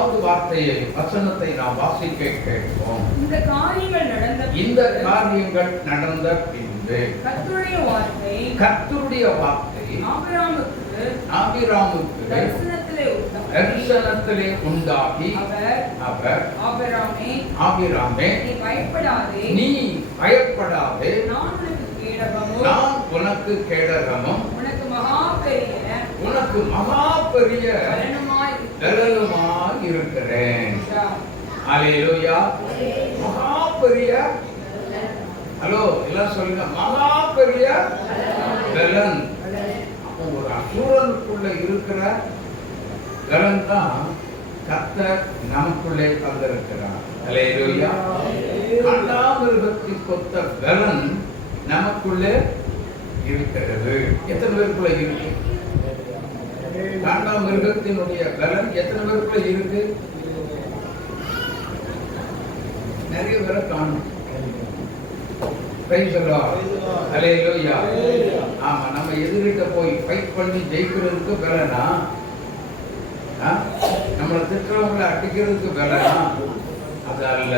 முதலாவது வார்த்தையை வசனத்தை நாம் வாசிக்க கேட்போம். இந்த காரியங்கள் நடந்த பின்பு கர்த்தருடைய வார்த்தை ஆபிரகாமுக்கு தரிசனத்திலே உண்டாகி அவர் ஆபிரகாமே நீ பயப்படாதே, நான் உனக்கு கேடகமும் உனக்கு மகா பெரிய பலனுமாய் இருக்கிறேன். அல்லேலூயா. மகா பெரிய, ஹலோ எல்லாம் சொல்லுங்க, மகா பெரிய பலன். அப்போ ஒரு அசுரனுக்குள்ள இருக்கிற பலன் தான் கர்த்தர் நமக்குள்ளே தந்திருக்கிறார். அல்லேலூயா. காண்டாமிருகத்தின் கொத்த பலன் நமக்குள்ளே இருக்கிறது. எத்தனை பேருக்குள்ள இருக்கு? காண்டாமிருகத்தினுடைய பலன் எத்தனை பேருக்குள்ள இருக்கு? நிறைய பேரை காணும். அல்லேலூயா. ஆமா, நம்ம எதிரிட்ட போய் ஃபைட் பண்ணி ஜெயிக்கிறதுக்கு பலனா, நம்மளை திட்டவங்களை அடிக்கிறதுக்கு பலனா? அது அல்ல.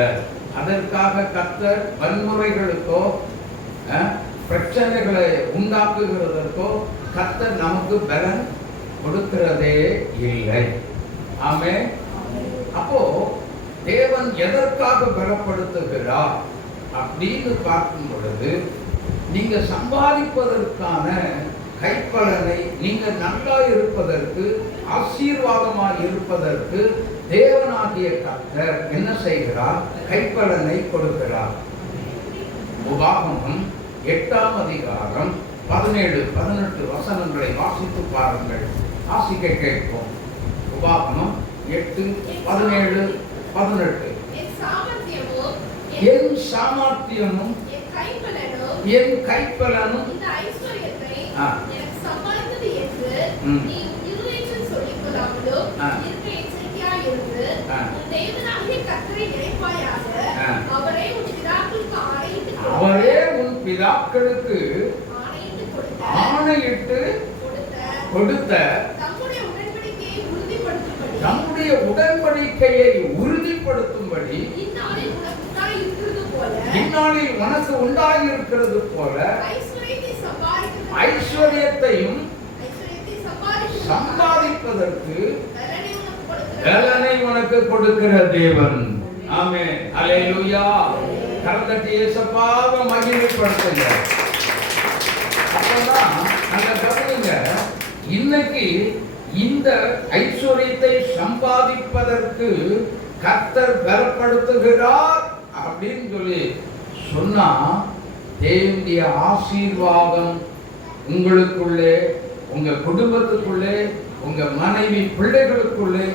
அதற்காக கர்த்தர் வன்முறைகளுக்கோ பிரச்சனைகளை உண்டாக்குகிறதற்கோ கர்த்தர் நமக்கு பலன் கொடுக்கிறதே இல்லை. ஆமென். அப்போ தேவன் எதற்காக பலப்படுத்துகிறார் அப்படின்னு பார்க்கும் பொழுது, நீங்க சம்பாதிப்பதற்கான கைப்பலனை, நீங்க நல்லா இருப்பதற்கு, ஆசீர்வாதமாக இருப்பதற்கு தேவனாகிய கர்த்தர் என்ன செய்கிறார்? கைப்பலனை கொடுக்கிறார். உபாகமம் 8ஆம் அதிகாரம் 17-18 வசனங்களை வாசித்து பாருங்கள். வாசிக்க கேட்போம். உபாகமம் 8:17-18. என் சாமர்த்தியமும் என் கைப்பலனும் அவரே உன் பிதாக்களுக்கு ஆணையிட்டு கொடுத்த நம்முடைய உடன்படிக்கையை உறுதிப்படுத்தும்படி இந்நாளில் உனக்கு உண்டாயிருக்கிறது போல ஐஸ்வர்யத்தையும் சம்பாதிப்பதற்கு பலனை உனக்கு கொடுக்கிற தேவன். ஆமென். அல்லேலூயா. கர்த்தர் இயேசுவாவை மகிமைப்படுத்துங்க. அப்பதான் அந்த கவனிங்க, இன்னைக்கு இந்த ஐஸ்வர்யத்தை சம்பாதிப்பதற்கு கர்த்தர் பலப்படுத்துகிறார் அப்படின்னு சொல்லி சொன்னா, தேவனுடைய ஆசீர்வாதம் உங்களுக்குள்ளே, உங்க குடும்பத்துக்குள்ளே, உங்க மனைவி பிள்ளைகளுக்குள்ளே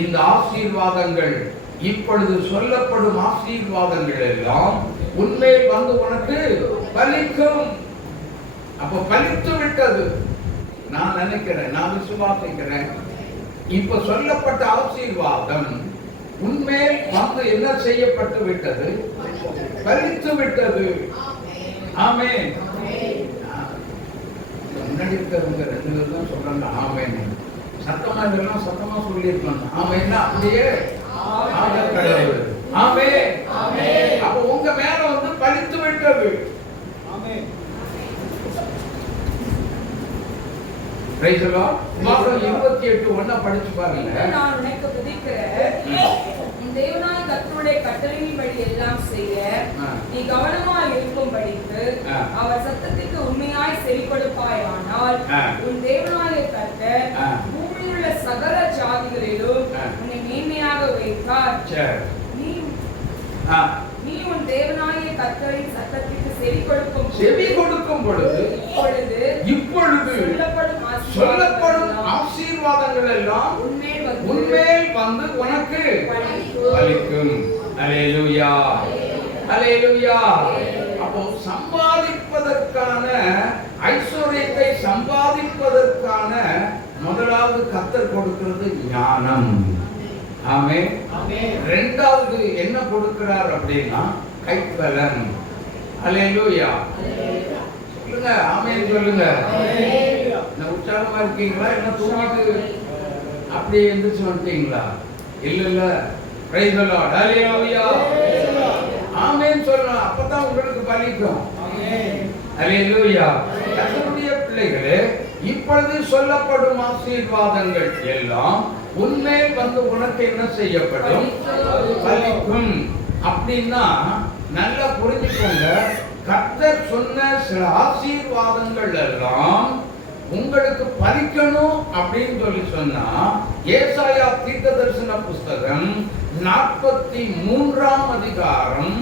இந்த ஆசீர்வாதங்கள், இப்பொழுது சொல்லப்படும் ஆசீர்வாதங்கள் எல்லாம் உண்மையில் வந்து உனக்கு பலிக்கும். அப்ப பலித்து விட்டது. நான் நினைக்கிறேன், நான் விசுவாசிக்கிறேன், இப்ப சொல்லப்பட்ட ஆசீர்வாதம் உண்மையில் வந்து என்ன செய்யப்பட்டு விட்டது? பலித்து விட்டது. ஆமென். முன்னாடி இருக்கிறவங்க 2 பேர் தான் சொல்றாங்க ஆமென். சத்தமா இதெல்லாம் சத்தமா சொல்லியிருக்காங்க. ஆமென்னா அப்படியே கடவுள். ஆமென். அப்ப உங்க மேல வந்து பலித்து விட்டது. ஆமென். Praise the Lord. உபாகமம் 28:1 படிச்சு பாருங்க. நான் உனக்கு விதிக்கிற உன் தேவனாகிய கர்த்தருடைய கட்டளையின்படி எல்லாம் செய்ய நீ கவனமாய் இருக்கும்படிக்கு அவர் சத்தத்துக்கு உண்மையாய் செவிகொடுப்பாயானால் உன் தேவனாகிய கர்த்தர் பூமியில் உள்ள சகல ஜாதிகளிலும் உன்னை மேன்மையாக வைப்பார். நீ உன் தேவனாகிய கர்த்தரின் சத்தத்துக்கு செவி கொடுக்கும் பொழுது இப்பொழுது சொல்லப்படும் ஆசீர்வாதங்கள் எல்லாம் உண்மையில் வந்து உனக்கு பலிக்கும். அல்லேலூயா. அல்லேலூயா. அப்போ சம்பாதிப்பதற்கான, ஐஸ்வர்யத்தை சம்பாதிப்பதற்கான முதலாவது கர்த்தர் கொடுக்கிறது ஞானம். ஆமென். இரண்டாவது என்ன கொடுக்கிறார் அப்படின்னா கைப்பலன். அல்லேலூயா. சொல்லுங்க ஆமென் சொல்லுங்க. என்ன உற்சாகமா இருக்கீங்களா? என்ன தூங்கிட்டு அப்படியே எந்திரிச்சு வந்துட்டீங்களா? இல்ல பிரைஸ் தி லார்ட் ஹalleluya ஆமென் சொல்லலாம் அப்பதான் உங்களுக்கு பலிக்கும் ஆமென் ஹalleluya கர்த்தருடைய பிள்ளைகளே இப்பொழுது சொல்லப்படும் ஆசீர்வாதங்கள் எல்லாம் உன்மேல் வந்து உனக்கு என்ன செய்யப்படும் பலிக்கும் அப்படின்னா நல்லா புரிஞ்சுக்கோங்க கர்த்தர் சொன்ன சில ஆசீர்வாதங்கள் எல்லாம் உங்களுக்கு பலிக்கணும் அப்படின்னு சொல்லி சொன்னா ஏசாயா தீர்க்கதரிசன புஸ்தகம் 43ஆம் அதிகாரம்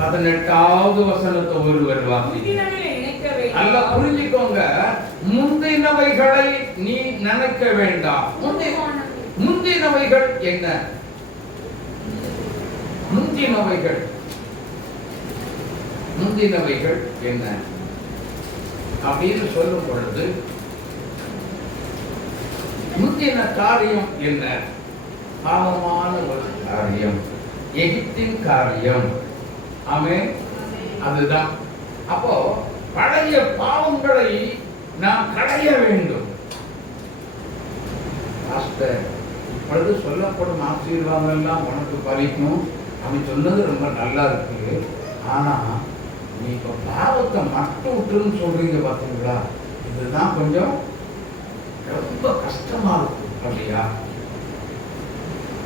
18வது வசனத்தை ஒருவர் வாசிங்க. நல்லா புரிஞ்சுக்கோங்க முந்தினவைகளை நீ நினைக்க வேண்டாம். முந்தினவைகள் என்ன? முந்தினவைகள் என்ன அப்படின்னு சொல்லும் பொழுது முந்தின காரியம் என்ன? பாவமான ஒரு காரியம், எகிப்தின் காரியம். ஆமென். அதுதான். அப்போ பழைய பாவங்களை நாம் களைய வேண்டும். இப்பொழுது சொல்லப்படும் ஆசீர்வாதம் எல்லாம் உனக்கு பலிக்கும். அவன் சொன்னது ரொம்ப நல்லா இருக்கு. ஆனா நீ இப்ப பாவத்தை மட்டும் விட்டுன்னு சொல்றீங்க பாத்தீங்களா, இதுதான் கொஞ்சம் ரொம்ப கஷ்டமா இருக்கும். அப்படியா?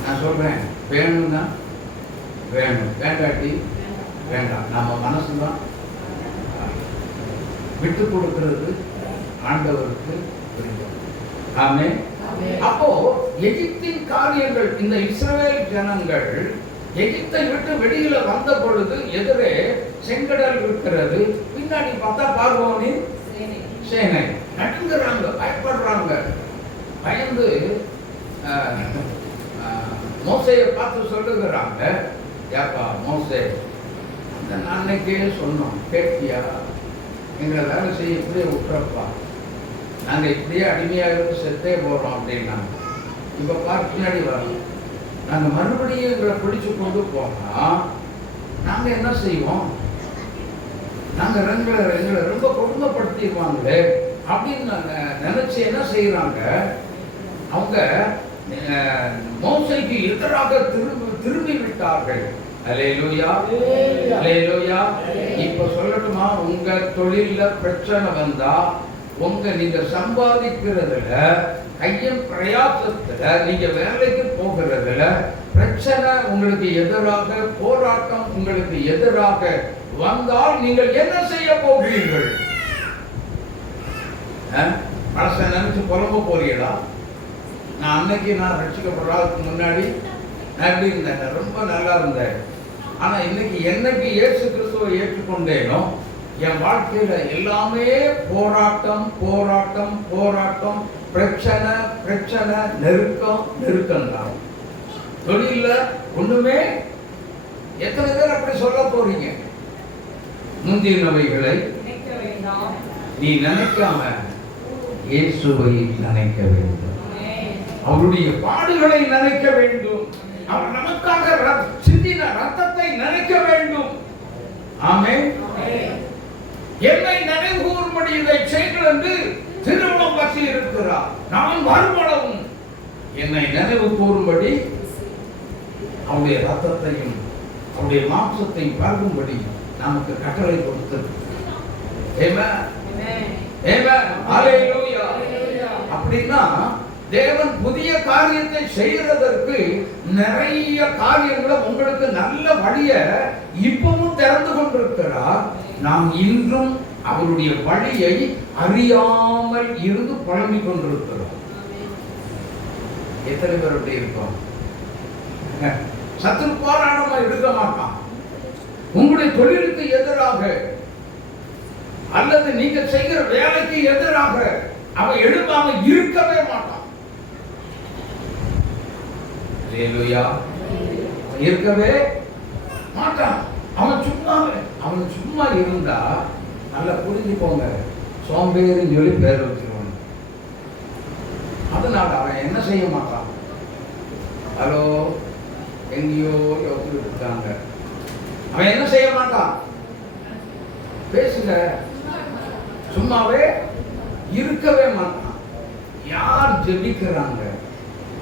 நான் சொல்றேன் வேணும்னா வேணும், வேண்டாட்டி வேண்டாம். நம்ம மனசுதான் விட்டு கொடுக்கிறது ஆண்டவருக்கு விரும்பும். ஆமென். அப்போ எகிப்தின் காரியங்கள், இந்த இஸ்ரவேல் ஜனங்கள் எகிப்தை விட்டு வெளியில வந்த பொழுது எதிரே செங்கடல் இருக்கிறது. பின்னாடி பார்த்தா பார்வோனின் சேனை. நடுங்குறாங்க, பயப்படுறாங்க. பயந்து மோசேயை பார்த்து சொல்லுகிறாங்க, ஏப்பா மோசே, அந்த அன்னைக்கே சொன்னோம், கேட்டியா? எங்களை வேலை செய்ய இப்படியே விட்டுறப்பா, நாங்க இப்படியே அடிமையா இருந்து செத்தே போறோம் அப்படின்னா. இப்ப பார் பின்னாடி வரோம், நாங்க மறுபடியும் எங்களை பிடிச்சு கொண்டு போனா நாங்க என்ன செய்வோம்? நாங்க எங்களை ரொம்ப கொடுமைப்படுத்திடுவாங்களே அப்படின்னு நாங்க நினைச்சு என்ன செய்யறாங்க, அவங்க மோசேக்கு எதிராக திரும்பி விட்டார்கள். அல்லேலூயா, அல்லேலூயா. இப்ப சொல்லட்டுமா, உங்க தொழில்ல பிரச்சனை வந்தா, நீங்க சம்பாதிக்கிறதுல கையின் பிரயாசத்துல நீங்க வேலைக்கு போகிறதுல பிரச்சனை உங்களுக்கு எதிராக, போராட்டம் உங்களுக்கு எதிராக வந்தால் நீங்கள் என்ன செய்ய போகிறீர்கள்? மனச நினைச்சு புலம்ப போறீங்களா? நான் அன்னைக்கு ரட்சிக்கப்படுறதுக்கு முன்னாடி நான் எப்படி இருந்தேன்? ரொம்ப நல்லா இருந்தேன். ஆனா இன்னைக்கு என்னைக்கு இயேசு கிறிஸ்துவை ஏற்றுக்கொண்டேனோ என் வாழ்க்கையில எல்லாமே போராட்டம் போராட்டம் போராட்டம், பிரச்சனை பிரச்சனை, நெருக்கம் நெருக்கம் தான். தொழில ஒண்ணுமே. எத்தனை பேர் அப்படி சொல்ல போறீங்க? முந்தினவைகளை நீ நினைக்காம இயேசுவை நினைக்க வேண்டும். அவருடைய பாடுகளை நினைக்க வேண்டும். அவர் நமக்காக சிந்தின ரத்தத்தை நினைக்க வேண்டும். ஆமென். என்னை நினைவுகூரும்படி இதை செய்யுங்கள் என்று திருமணம் பற்றி இருக்கிறார். நான் வருமளவும் என்னை நினைவு கூறும்படி அவருடைய ரத்தத்தையும் அவருடைய மாம்சத்தையும் பருகும்படி நமக்கு கட்டளை கொடுத்திருக்கிறார். அப்படின்னா தேவன் புதிய காரியத்தை செய்யறதற்கு நிறைய காரியங்களை உங்களுக்கு நல்ல வழிய இப்பவும் திறந்து கொண்டிருக்கிறார். நாம் இன்றும் அவருடைய வழியை அறியாமல் இருந்து புலம்பிக் கொண்டிருக்கிறோம். எத்தனை பேர் அப்படி இருக்கோம்? சத்துரு போராட்டமா எடுக்க மாட்டான். உங்களுடைய தொழிலுக்கு எதிராக அல்லது நீங்க செய்கிற வேலைக்கு எதிராக அவன் எழுப்பாம இருக்கவே மாட்டான். இருக்கவே மாட்டான். அவன் சும்மா இருந்தா நல்லா புரிஞ்சுக்கோங்க, சோம்பேறின்னு சொல்லி பேர் வச்சிருவான். அதனால அவன் என்ன செய்ய மாட்டான். ஹலோ, எங்கேயோ யோசிச்சுட்டு இருக்காங்க, அவன் என்ன செய்ய மாட்டான். பேசுங்க, சும்மாவே இருக்கவே மாட்டான். யார் ஜெபிக்கிறாங்க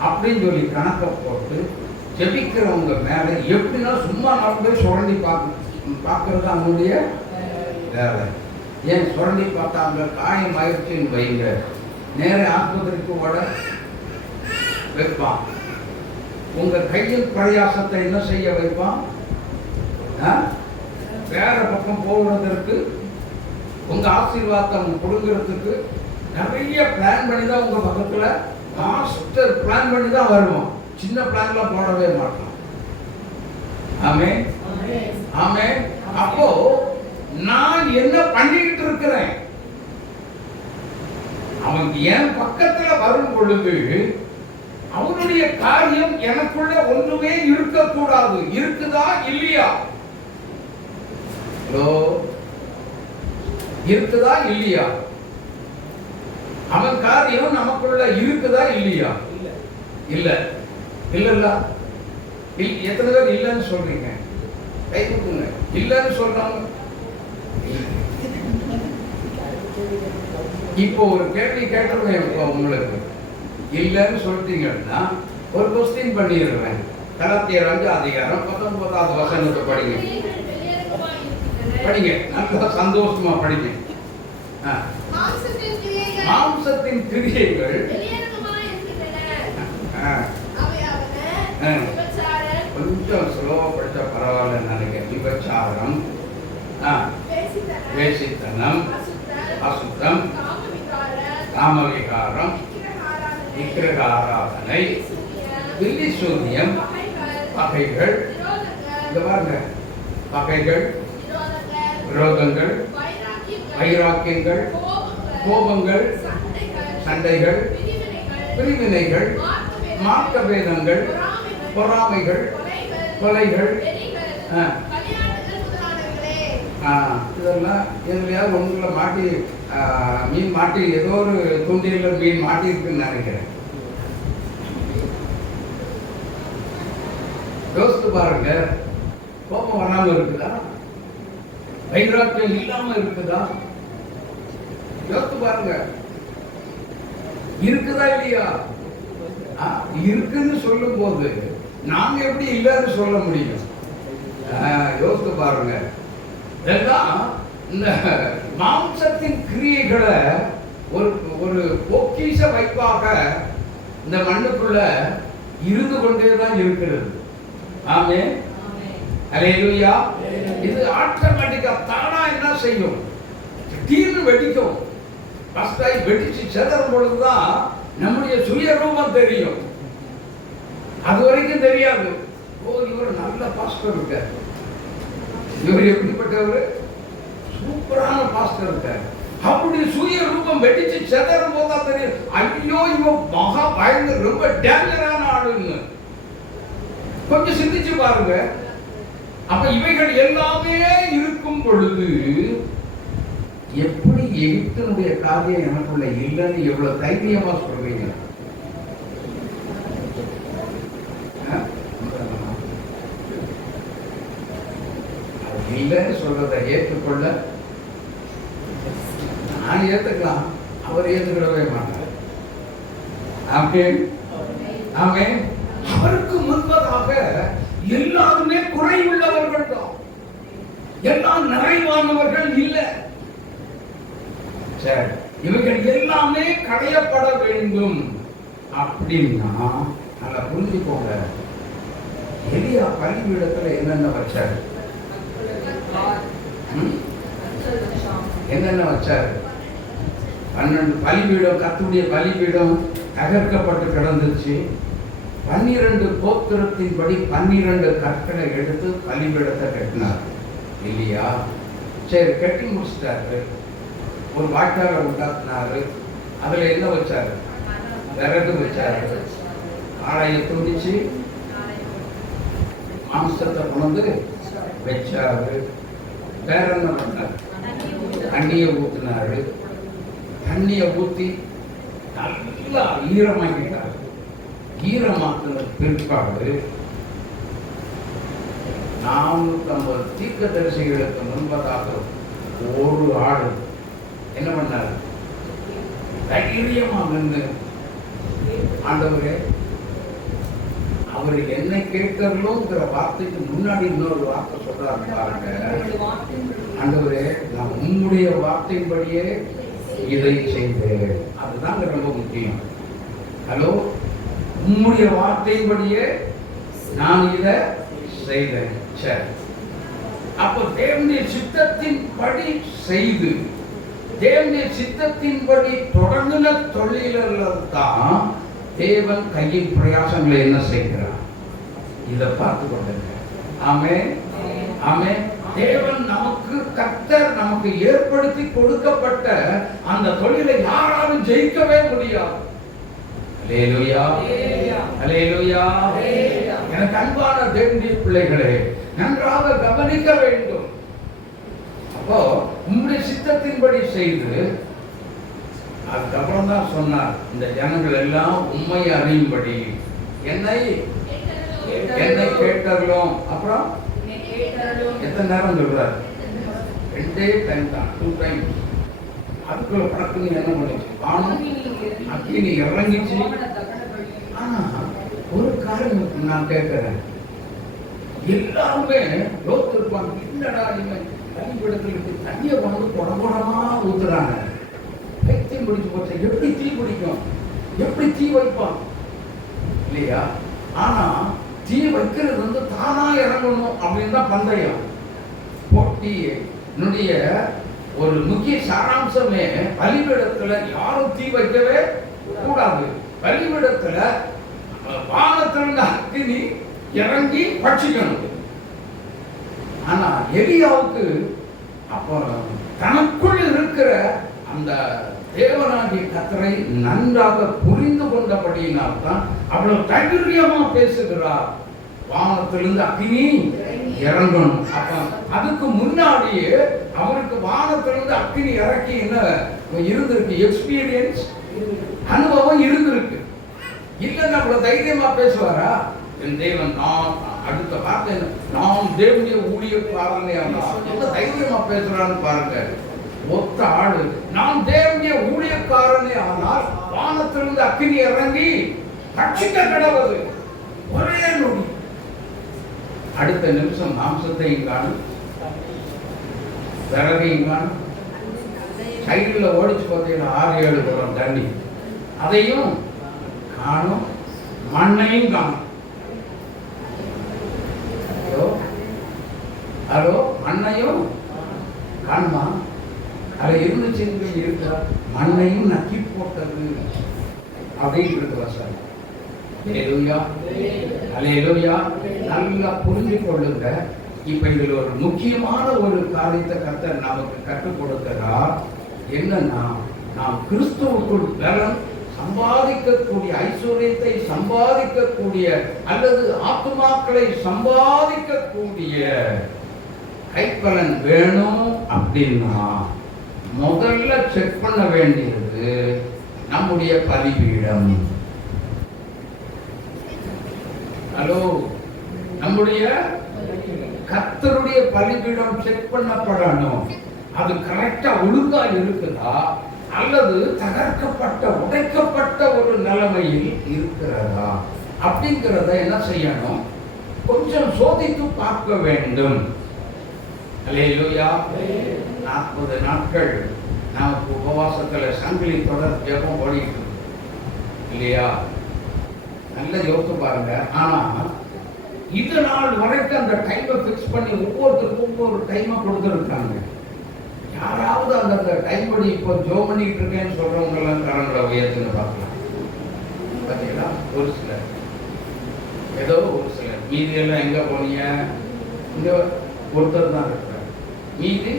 அப்படின்னு சொல்லி கணக்கை போட்டு ஜெபிக்கிறவங்க மேல எப்படின்னா சும்மா நாலு பேர் சுரண்டி பார்க்கறது அவங்களுடைய வேலை. ஏன் சுரண்டி பார்த்தாங்க காயம் ஆயிடுச்சுன்னு வைங்க, நேர ஆஸ்பத்திரிக்கு ஓட வைப்பான். உங்க கையில் பிரயாசத்தை என்ன செய்ய வைப்பான்? வேற பக்கம் போகிறதற்கு, உங்க ஆசீர்வாதம் கொடுங்கிறதுக்கு நிறைய பிளான் பண்ணி தான் உங்க பக்கத்துல மாஸ்டர் பிளான் பண்ணி தான் வருவோம். சின்ன பிளான்ல போடவே மாட்டோம். ஆமென், ஆமென். அப்போ நான் என்ன பண்ணிட்டு இருக்கிறேன்? அவன் என் பக்கத்துல வரும் பொழுது அவனுடைய காரியம் எனக்குள்ள ஒன்றுமே இருக்கக்கூடாது. இருக்குதா இல்லையா? இருக்குதா இல்லையா? அவன் காரியம் நமக்குள்ள இருக்குதா இல்லையா? இல்ல இல்ல. எத்தனை பேர் இல்லைன்னு சொல்றீங்க? கை தூக்குங்க. இல்லைன்னு சொல்றாங்க. இப்போ ஒரு கேள்வி கேட்டுருவேன் உங்களுக்கு. இல்லைன்னு சொல்லிட்டீங்கன்னா ஒரு கொஸ்டின் பண்ணிடுவேன். கலாத்தியர் 5:19 வசனத்தை படிங்க. படிங்க, நல்லா சந்தோஷமா படிங்க. மாம்சத்தின் கிரியைகள் கொஞ்சம் ஸ்லோவா படிச்சா பரவாயில்ல நினைக்கிறேன். விபச்சாரம், வேசித்தனம், அசுத்தம், காமவிகாரம், விக்கிரக ஆராதனை, வில்லி சூன்யம், பகைகள், இந்த பாருங்க, பகைகள், விரோதங்கள், வைராக்கியங்கள், கோபங்கள், சண்டைகள், பிரிவினைகள், மார்க்க பேதங்கள், பொறாமைகள், கொலைகள், இதெல்லாம் எதுலையாவது ஒன்றுல மாட்டி மீன் மாட்டி ஏதோ ஒரு தூண்டில மீன் மாட்டி இருக்குன்னு நினைக்கிறேன். யோசித்து பாருங்க. கோபம் வராம இருக்குதா? வைராக்கியம் இல்லாம இருக்குதா? யோசித்து பாருங்க. இருக்குதா இல்லையா? இருக்குன்னு சொல்லும் போது நாங்க எப்படி இல்லைன்னு சொல்ல முடியும்? யோசித்து பாருங்க. இதெல்லாம் இந்த மாம்சத்தின் கிரியைகளை ஒரு ஒரு பொக்கிஷ வைப்பாக இந்த மண்ணுக்குள்ள இருந்து கொண்டேதான் இருக்கிறது. ஆமென், அல்லேலூயா. இது ஆட்டோமேட்டிக்கா தானா என்ன செய்யும்? திடீர்னு வெடிக்கும். ஃபர்ஸ்ட் வெடிச்சு செதறும் பொழுதுதான் நம்முடைய சுய ரூபம் தெரியும். அது வரைக்கும் தெரியாது. ஓ, இவர் நல்ல பாஸ்டர் இருக்கார், இவர் எப்படிப்பட்டவர், சூப்பரான பாஸ்டர் இருக்கார். அப்படி சுய ரூபம் வெடிச்சு செதறும் போதுதான் தெரியும், ஐயோ இவன் மகா பயங்கர ரொம்ப டேஞ்சரான ஆளுன்னு. கொஞ்சம் சிந்திச்சு பாருங்க. அப்ப இவைகள் எல்லாமே இருக்கும் பொழுது எப்படி எகிப்தினுடைய காரியம் எனக்குள்ள இல்லைன்னு எவ்வளவு தைரியமா சொல்றீங்க? இல்லைன்னு சொல்றதை ஏற்றுக்கொள்ள நான் ஏத்துக்கலாம், அவர் ஏற்றுக்கிடவே மாட்டார். ஆமென், ஆமென். அவருக்கு முன்பதாக எல்லாருமே குறைவுள்ளவர்கள் தான், எல்லாம் நிறைவானவர்கள் இல்லை. சரி, இவர்கள் எல்லாமே களையப்பட வேண்டும் அப்படின்னா நல்லா புரிஞ்சுக்கோங்க. எலியா பலிபீடத்துல என்னென்ன வச்சாரு? என்னென்ன வச்சாரு? 12 பலிபீடம், கர்த்தருடைய பலிபீடம் தகர்க்கப்பட்டு கிடந்துச்சு. 12 கோத்திரத்தின்படி 12 கற்களை எடுத்து பலிபீடத்தை கட்டினார் இல்லையா? சரி, கட்டி முடிச்சிட்டாரு. ஒரு வாய்க்காலை உண்டாக்குனாரு. அதுல என்ன வச்சாரு? விறகு வச்சாரு. ஆடையை துண்டிச்சு மாம்சத்தை கொண்டு வச்சாரு. வேற என்ன பண்ணாரு? தண்ணியை ஊத்தினாரு. தண்ணியை ஊத்தி நல்லா ஈரமாக்கிட்டாரு. ஈரமாக்குன பிற்பாடு 450 தீர்க்கதரிசிகளுக்கு முன்பதாக ஒரு ஆடு என்ன பண்ணாரு? தைரியமா நின்று, ஆண்டவரே அவர் என்னை கேட்கறோங்கிற வார்த்தைக்கு முன்னாடி இன்னொரு வார்த்தை சொல்றாரு பாருங்க. ஆண்டவரே, நான் உம்முடைய வார்த்தையின்படியே இதை செய்தேன். அதுதான் ரொம்ப முக்கியம். ஹலோ, உம்முடைய வார்த்தையின்படியே நான் இதை செய்தேன். சரி, அப்போ தேவனுடைய சித்தத்தின்படி செய்து தேவனுடைய சித்தத்தின்படி தொடர்ந்துள்ள தொழில்கள் தான் தேவன் கையின் பிரயாசங்களை என்ன செய்கிறார், இதை பார்த்து கொண்டிருக்க. ஆமென், ஆமென். தேவன் நமக்கு, கர்த்தர் நமக்கு ஏற்படுத்தி கொடுக்கப்பட்ட அந்த தொழிலை யாராலும் ஜெயிக்கவே முடியாது. அல்லேலூயா, அல்லேலூயா. எனக்கு அன்பான தேவனுடைய பிள்ளைகளே, நன்றாக கவனிக்க வேண்டும். அப்போ உம்முடைய சித்தத்தின்படி செய்து, அதுக்கப்புறம் தான் சொன்னார், இந்த ஜனங்கள் எல்லாம் உண்மை அறியும்படி என்னை கேட்டறலும். அப்புறம் எத்தனை நேரம் சொல்றாரு? 2 டைம் தான், 2 டைம். அதுக்குள்ள படத்துக்கு என்ன பண்ணுச்சு? வானம் அக்கினி இறங்கிச்சு. ஆனா ஒரு காரணம் நான் கேட்கிறேன், எல்லாருமே லோத்து இருப்பாங்க, என்னடா இவன் பலிபீடத்துக்கு தண்ணியை கொண்டு குடமா ஊத்துறாங்க, பைத்தியம் பிடிச்சு போச்சு, எப்படி தீ பிடிக்கும், எப்படி தீ வைப்பான் இல்லையா? ஆனா தீ வைக்கிறது வந்து தானா இறங்கணும் அப்படின்னு தான் பந்தயம். போட்டியினுடைய ஒரு முக்கிய சாராம்சமே பலிபீடத்துல யாரும் தீ வைக்கவே கூடாது. பலிபீடத்துல வானத்திலிருந்து அக்கினி இறங்கி பட்சிக்கணும். ஆனா எலியாவுக்கு அப்ப தனக்குள் இருக்கிற அந்த தேவனாகிய கர்த்தரை நன்றாக புரிந்து கொண்டபடியினால் தான் அவ்வளவு தைரியமா பேசுகிறார். வானத்திலிருந்து அக்கினி இறங்கணும். அப்ப அதுக்கு முன்னாடியே அவருக்கு வானத்திலிருந்து அக்கினி இறக்கி என்ன இருந்திருக்கு, எக்ஸ்பீரியன்ஸ், அனுபவம் இருந்திருக்கு. இல்லைன்னா அவ்வளவு தைரியமா பேசுவாரா? என் தேவன், நான் அடுத்த வார்த்தை நான் தேவனுடைய ஊழியக்காரனே, என்ன தைரியமா பேசுறான்னு பாருங்க. ஒத்த ஆளு, நான் தேவனுடைய ஊழியக்காரனே ஆனால் வானத்திலிருந்து அக்கினி இறங்கி ரட்சிக்க கடவுது. ஒரே நொடி, அடுத்த நிமிஷம் மாம்சத்தையும் காணும், விறகையும் காணும். சைடுல ஓடிச்சு பார்த்தீங்கன்னா 6-7 குடம் தண்ணி, அதையும் காணும், மண்ணையும் காணும். ஹலோ, மண்ணையும் காணுமா? அதை இருந்துச்சு இருக்கா? மண்ணையும் நக்கி போட்டது அப்படின்னு இருக்கிற சார். அல்லேலூயா, அல்லேலூயா. நல்லா புரிஞ்சு கொள்ளுங்க. இப்ப இதுல ஒரு முக்கியமான ஒரு காரியத்தை கர்த்தர் நமக்கு கற்றுக் கொடுக்கிறார். என்னன்னா, நாம் கிறிஸ்துவுக்குள் பலன் சம்பாதிக்கக்கூடிய, ஐஸ்வர்யத்தை சம்பாதிக்கக்கூடிய அல்லது ஆத்துமாக்களை சம்பாதிக்கக்கூடிய கைப்பலன் வேணும் அப்படின்னா முதல்ல செக் பண்ண வேண்டியது நம்முடைய பலிபீடம். ஹலோ, நம்முடைய கர்த்தருடைய பலிபீடம் செக் பண்ணப்படணும். அது கரெக்டா ஒழுங்கா இருக்குதா அல்லது தகர்க்கப்பட்ட, உடைக்கப்பட்ட ஒரு நிலைமையில் இருக்கிறதா அப்படிங்கிறத என்ன செய்யணும், கொஞ்சம் சோதித்து பார்க்க வேண்டும். அல்லேலூயா. 40 நாட்கள் நமக்கு உபவாசத்துல சங்கிலி தொடர் ஜெபம் ஓடிட்டு இல்லையா? நல்ல யோசித்து பாருங்க. ஆனா இது நாள் வரைக்கும் அந்த டைமை பிக்ஸ் பண்ணி ஒவ்வொருத்தருக்கும் ஒவ்வொரு டைமை கொடுத்துருக்காங்க. யாராவது அந்த டைம் படி இப்போ ஜோம் பண்ணிட்டு இருக்கேன்னு சொல்றவங்க எல்லாம் கரங்களை உயர்த்துன்னு பார்க்கலாம். பார்த்தீங்களா? ஒரு சிலர், ஏதோ ஒரு சிலர், மீதி எல்லாம் எங்க போனீங்க? இங்க ஒருத்தர் தான் இருக்கிறார், மீதி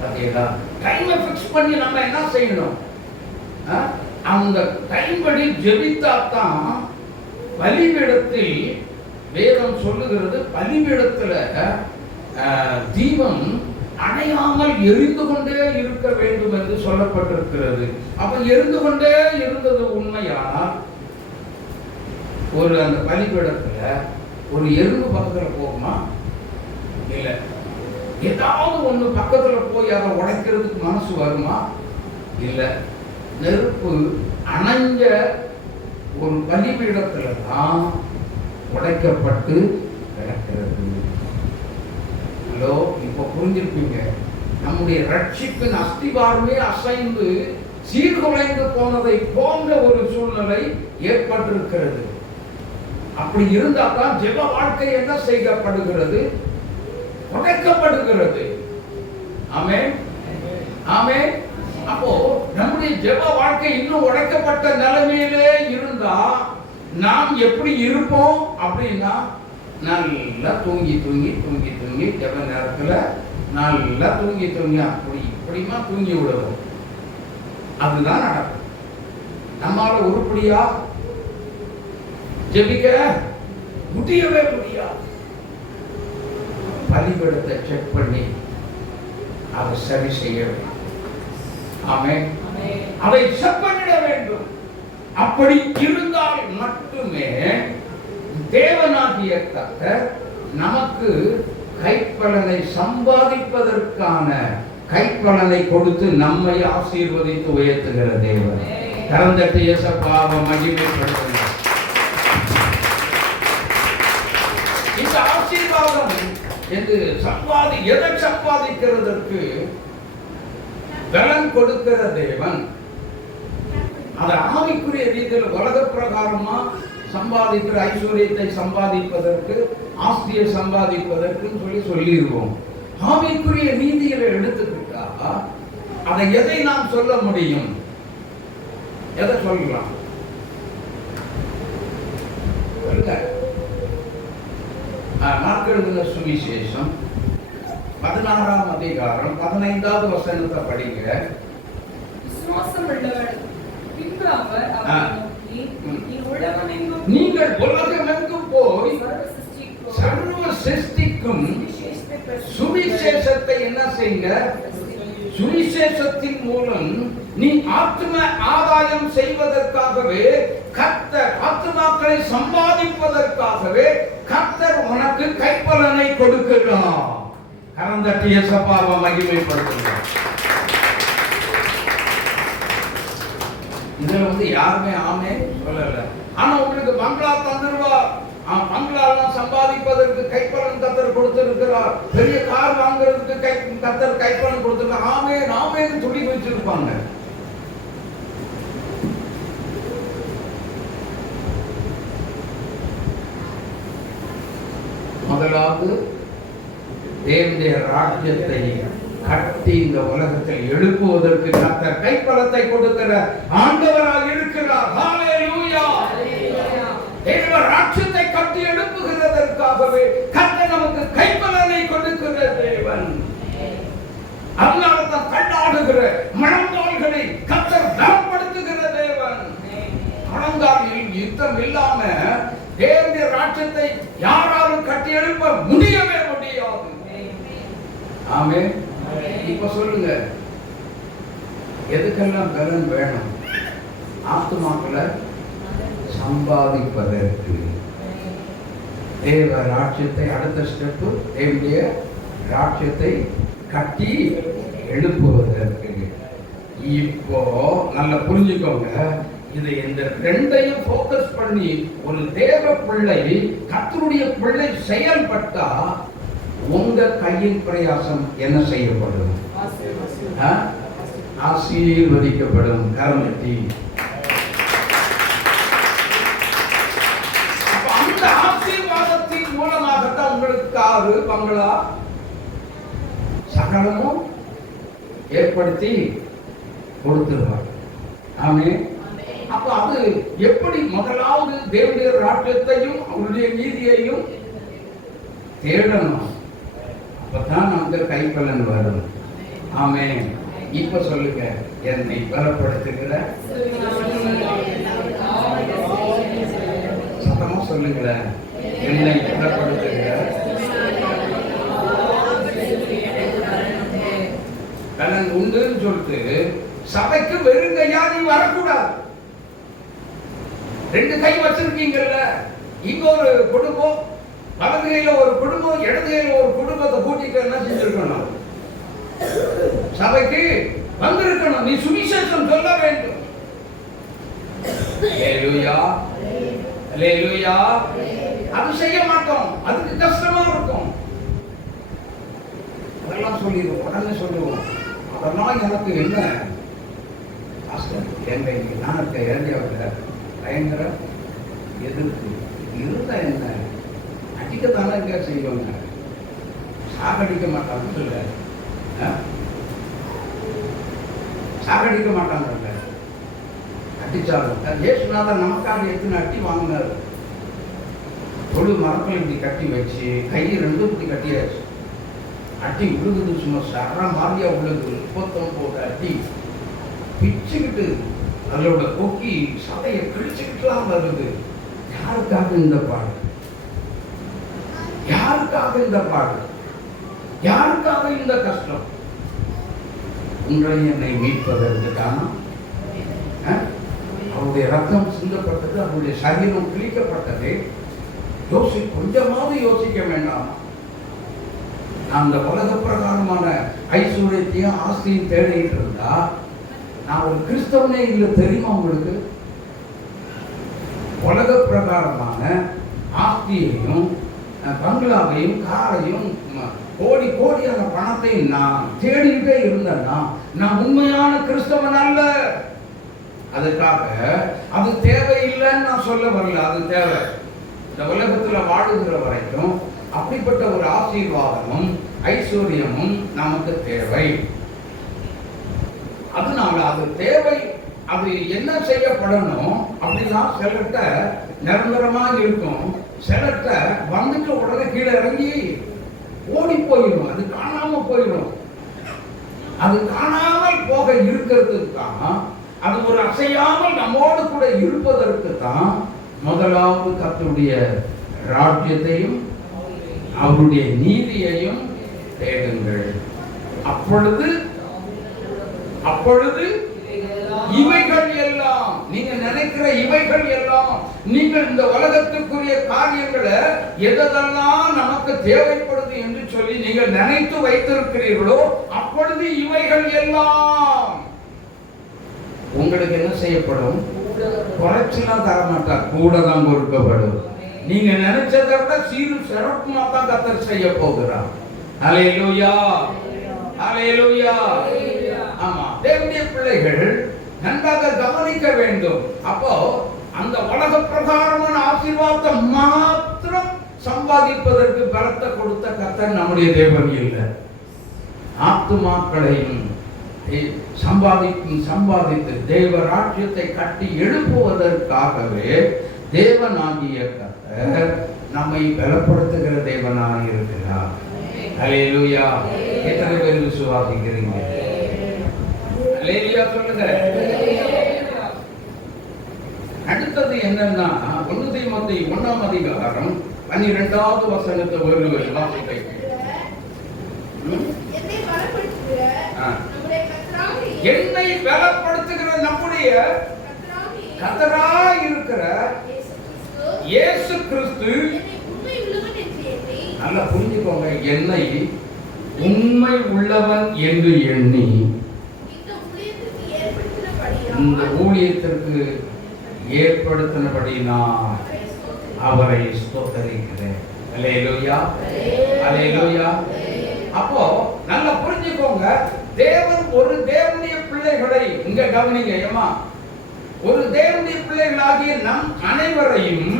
பார்த்தீங்களா? டைமை பிக்ஸ் பண்ணி நம்ம என்ன செய்யணும், அந்த டைம் படி ஜெபித்தாத்தான் பலிபீடத்தில் வேதம் சொல்லுகிறது, பலிபீடத்துல தீபம் அணையாமல் எரிந்து கொண்டே இருக்க வேண்டும் என்று சொல்லப்பட்டிருக்கிறது. அப்ப எரிந்து கொண்டே இருந்தது உண்மையானால், ஒரு அந்த பலிபீடத்துல ஒரு எறும்பு பக்கத்துல போகுமா? இல்ல. ஏதாவது ஒண்ணு பக்கத்துல போய் அதை உடைக்கிறதுக்கு மனசு வருமா? இல்ல. நெருப்பு அணைஞ்ச ஒரு பலிபீடத்துல தான் உடைக்கப்பட்டு கிடக்கிறது. ஹலோ, இப்ப புரிஞ்சிருப்பீங்க. நம்முடைய ரட்சிப்பின் அஸ்திவாரமே அசைந்து சீர்குலைந்து போனதை போன்ற ஒரு சூழ்நிலை ஏற்பட்டிருக்கிறது. அப்படி இருந்தா தான் ஜெப வாழ்க்கை என்ன செய்யப்படுகிறது? உடைக்கப்படுகிறது. ஆமென், ஆமென். அப்போ நம்முடைய ஜெப வாழ்க்கை இன்னும் உடைக்கப்பட்ட நிலைமையிலே இருந்தா நாம் எப்படி இருப்போம் அப்படின்னா, நல்லா தூங்கி தூங்கி தூங்கி தூங்கி ஜெப நேரத்துல நல்லா தூங்கி தூங்கி அப்படி இப்படிமா தூங்கி விடுவோம். அதுதான் நடக்கும். நம்மால உருப்படியா ஜெபிக்க முடியவே முடியாது. பலிபீடத்தை செக் பண்ணி அதை சரி செய்ய வேண்டும். ஆமென். அதை செக் பண்ணிட வேண்டும். அப்படி இருந்தால் மட்டுமே தேவனாகிய கர்த்தர் நமக்கு கைப்பலனை சம்பாதிப்பதற்கான கைப்பலனை கொடுத்து நம்மை ஆசீர்வதித்து உயர்த்துகிற தேவன். கரந்தட்டி இயேசுவை மகிமைப்படுத்துகிறார். இந்த ஆசீர்வாதம் என்று எதை சம்பாதிக்கிறதற்கு பலன் கொடுக்கிற தேவன் அதை ஆவிக்குரிய ரீதியில் உலக பிரகாரமா சம்பாதிக்கிற ஐஸ்வர்யத்தை சம்பாதிப்பதற்கு, ஆஸ்தியை சம்பாதிப்பதற்கு சொல்லிடுவோம். ஆவிக்குரிய நீதியில எடுத்துக்கிட்டா அதை எதை நாம் சொல்ல முடியும்? எதை சொல்லலாம்? மார்க்கு எழுதின சுவிசேஷம் 16ஆம் அதிகாரம் 15வது வசனத்தை படிங்க. நீங்கள் உலகமெங்கும் போய் சர்வ சிருஷ்டிக்கும் சுவிசேஷத்தை என்ன செய்யுங்க? சுவிசேஷத்தின் மூலம் நீ ஆத்ம ஆதாயம் செய்வதற்காகவே கர்த்தர், ஆத்மாக்களை சம்பாதிப்பதற்காகவே கர்த்தர் உனக்கு கைப்பலனை கொடுக்கிறார். கரந்தட்டி இயேசுவை மகிமைப்படுத்துகிறார். இதுல யாருமே ஆமே சொல்லல. ஆனா உங்களுக்கு பங்களா தந்துருவா, பங்களாலாம் சம்பாதிப்பதற்கு கைப்பலன் கர்த்தர் கொடுத்திருக்கிறார். பெரிய கார் வாங்குறதுக்கு கர்த்தர் கைப்பலன் கொடுத்திருக்கார். ஆமே நாமே சொல்லி வச்சிருப்பாங்க. முதலாவது தேவனுடைய ராஜ்யத்தை கட்டி இந்த உலகத்தில் எழுப்புவதற்கு கர்த்தர் கைப்பலத்தை கொடுக்கிற ஆண்டவராக இருக்கிறார். ஹல்லேலூயா. தேவ ராஜ்யத்தை கட்டி எழுப்புகிறதற்காகவே கர்த்தர் நமக்கு கைப்பலனை கொடுக்கிற தேவன். அதனால தான் கண்ணாடுகிற மனங்கால்களை கர்த்தர் பலப்படுத்துகிற தேவன். மனங்காலில் யுத்தம் இல்லாம தேவனுடைய ராஜ்யத்தை யாராலும் கட்டி எழுப்ப முடியவே முடியாது. ஆமென். இப்ப சொல்லுங்க, எதுக்கெல்லாம் பலன் வேணும்? ஆத்துமாக்களை சம்பாதிப்பதற்கு, தேவ ராஜ்யத்தை, அடுத்த ஸ்டெப் தேவனுடைய ராஜ்யத்தை கட்டி எழுப்புவதற்கு. இப்போ நல்லா புரிஞ்சுக்கோங்க, இது இந்த ரெண்டையும் போக்கஸ் பண்ணி ஒரு தேவ பிள்ளை, கர்த்தருடைய பிள்ளை செயல்பட்டா உங்க கையின் பிரயாசம் என்ன செய்யப்படும்? ஆசீர்வதிக்கப்படும். கரமட்டி. அந்த ஆசீர்வாதத்தின் மூலமாகத்தான் உங்களுக்கு காரு, பங்களா, சகலமும் ஏற்படுத்தி கொடுத்துருவார். ஆமென். அப்ப அது எப்படி? முதலாவது தேவனுடைய ராஜ்யத்தையும் அவருடைய நீதியையும் தேடணும். அப்பதான் நமக்கு கைப்பலன் வரும். ஆமென். இப்ப சொல்லுங்க, என்னை பலப்படுத்துகிற, சத்தமா சொல்லுங்களேன், என்னை பலப்படுத்துகிற பலன் உண்டுன்னு சொல்லிட்டு சபைக்கு வெறுங்கையா நீ வரக்கூடாது. ரெண்டு கை வச்சிருக்கீங்கல்ல, இங்க ஒரு குடும்பம், வலது கையில ஒரு குடும்பம், இடது கையில ஒரு குடும்பத்தை கூட்டிட்டு என்ன செஞ்சிருக்கணும்? சபைக்கு வந்திருக்கணும். நீ சுவிசேஷம் சொல்ல வேண்டும். அல்லேலூயா, அல்லேலூயா. அது செய்ய மாட்டோம், அதுக்கு கஷ்டமா இருக்கும். அதெல்லாம் சொல்லிடுவோம், உடனே சொல்லுவோம். அதெல்லாம் எனக்கு என்ன எங்க நாட்டை ஏரியாவில் பயங்கர எதிர்ப்பு இருந்தா என்ன, அடிக்கத்தானே இருக்க செய்வாங்க, சாகடிக்க மாட்டாங்க இல்ல, சாகடிக்க மாட்டாங்கல்ல, அடிச்சாலும் இயேசுநாதர் நமக்காக எத்தனை அடி வாங்கினார். தொழு மரத்தில் இப்படி கட்டி வச்சு கையை ரெண்டும் இப்படி கட்டியாச்சு, அடி விழுகுது, சும்மா சர மாதிரியா விழுகுது. 39 அடி பிச்சுக்கிட்டு அதோட கொக்கி சதையை கிழிச்சுக்கிட்டுலாம் வருது. யாருக்காக இந்த பாடு? யாருக்காக இந்த பாடு? யாருக்காக இந்த கஷ்டம்? உங்களை என்னை மீட்பதற்கான அவருடைய ரத்தம் சிந்தப்பட்டது, அவருடைய சரீரம் கிழிக்கப்பட்டது. கொஞ்சமாவது யோசிக்க வேண்டாம். அந்த உலக பிரகாரமான ஐஸ்வர்யத்தையும் ஆசையும் தேடிட்டு இருந்தா நான் ஒரு கிறிஸ்தவனே இல்லை, தெரியுமா உங்களுக்கு? உலக பிரகாரமான ஆஸ்தியையும் பங்களாவையும் காரையும் கோடி கோடியான பணத்தையும் நான் தேடிக்கிட்டே இருந்தேன்னா நான் உண்மையான கிறிஸ்தவன் அல்ல. அதுக்காக அது தேவையில்லைன்னு நான் சொல்ல வரல, அது தேவை. இந்த உலகத்துல வாழுகிற வரைக்கும் அப்படிப்பட்ட ஒரு ஆசீர்வாதமும் ஐஸ்வர்யமும் நமக்கு தேவை. அதனால அது தேவை. அது என்ன செய்யப்படணும் அப்படின்னா சிலர்கிட்ட நிரந்தரமா இருக்கும், சிலர்கிட்ட வந்துட்டு உடனே கீழே இறங்கி ஓடி போயிடும், அது காணாம போயிடும். அது காணாமல் போக இருக்கிறதுக்கு தான், அது ஒரு அசையாமல் நம்மோடு கூட இருப்பதற்கு தான் முதலாவது கர்த்தருடைய ராஜ்யத்தையும் அவருடைய நீதியையும் தேடுங்கள். அப்பொழுது இவைகள் எல்லாம், நீங்க நினைக்கிற இவைகள் எல்லாம், நீங்கள் இந்த உலகத்துக்குரிய காரியங்களை எதெல்லாம் நமக்கு தேவைப்படுது என்று சொல்லி நீங்கள் நினைத்து வைத்திருக்கிறீர்களோ அப்பொழுது இவைகள் எல்லாம் உங்களுக்கு என்ன செய்யப்படும்? குறைச்சலாம் தரமாட்டார், கூட தான் கொடுக்கப்படும். நீங்க நினைச்சதை விட சீரும் சிறப்புமா தான் கர்த்தர் செய்ய போகிறார். ஹல்லேலூயா, ஹல்லேலூயா. ஆமா, தேவனுடைய பிள்ளைகள் நன்றாக கவனிக்க வேண்டும். அப்போ அந்த உலக பிரகாரமான ஆசீர்வாதத்தை மாத்திரம் சம்பாதிப்பதற்கு பலத்தை கொடுத்த கர்த்தர் நம்முடைய தேவன் இல்லை. ஆத்துமாக்களையும் சம்பாதித்து தேவ ராஜ்யத்தை கட்டி எழுப்புவதற்காகவே தேவனாகிய கர்த்தர் நம்மை பலப்படுத்துகிற தேவனாக இருக்கிறார். ஹல்லேலூயா. எத்தனை பேர் விசுவாசிக்கிறீங்க? ஹல்லேலூயா சொல்லுங்க. அடுத்தது என்னன்னா 1 தீமோத்தேயு 1ஆம் அதிகாரம் 12வது வசனத்தை ஒருவர் வாசிப்பீங்க. என்னை பலப்படுத்துகிற நம்முடைய கர்த்தராய் இருக்கிற இயேசு கிறிஸ்து, நல்லா புரிஞ்சுக்கோங்க, என்னை உண்மை உள்ளவன் என்று எண்ணி இந்த ஊழியத்திற்கு ஏற்படுத்தினபடி நான் அவரை ஸ்தோத்தரிக்கிறேன். அல்லேலூயா, அல்லேலூயா. அப்போ நல்லா புரிஞ்சுக்கோங்க, தேவன் ஒரு தேவனுடைய பிள்ளைகளை, இங்க கவனிங்க ஏமா, ஒரு தேவனுடைய பிள்ளைகளாகிய நம் அனைவரையும்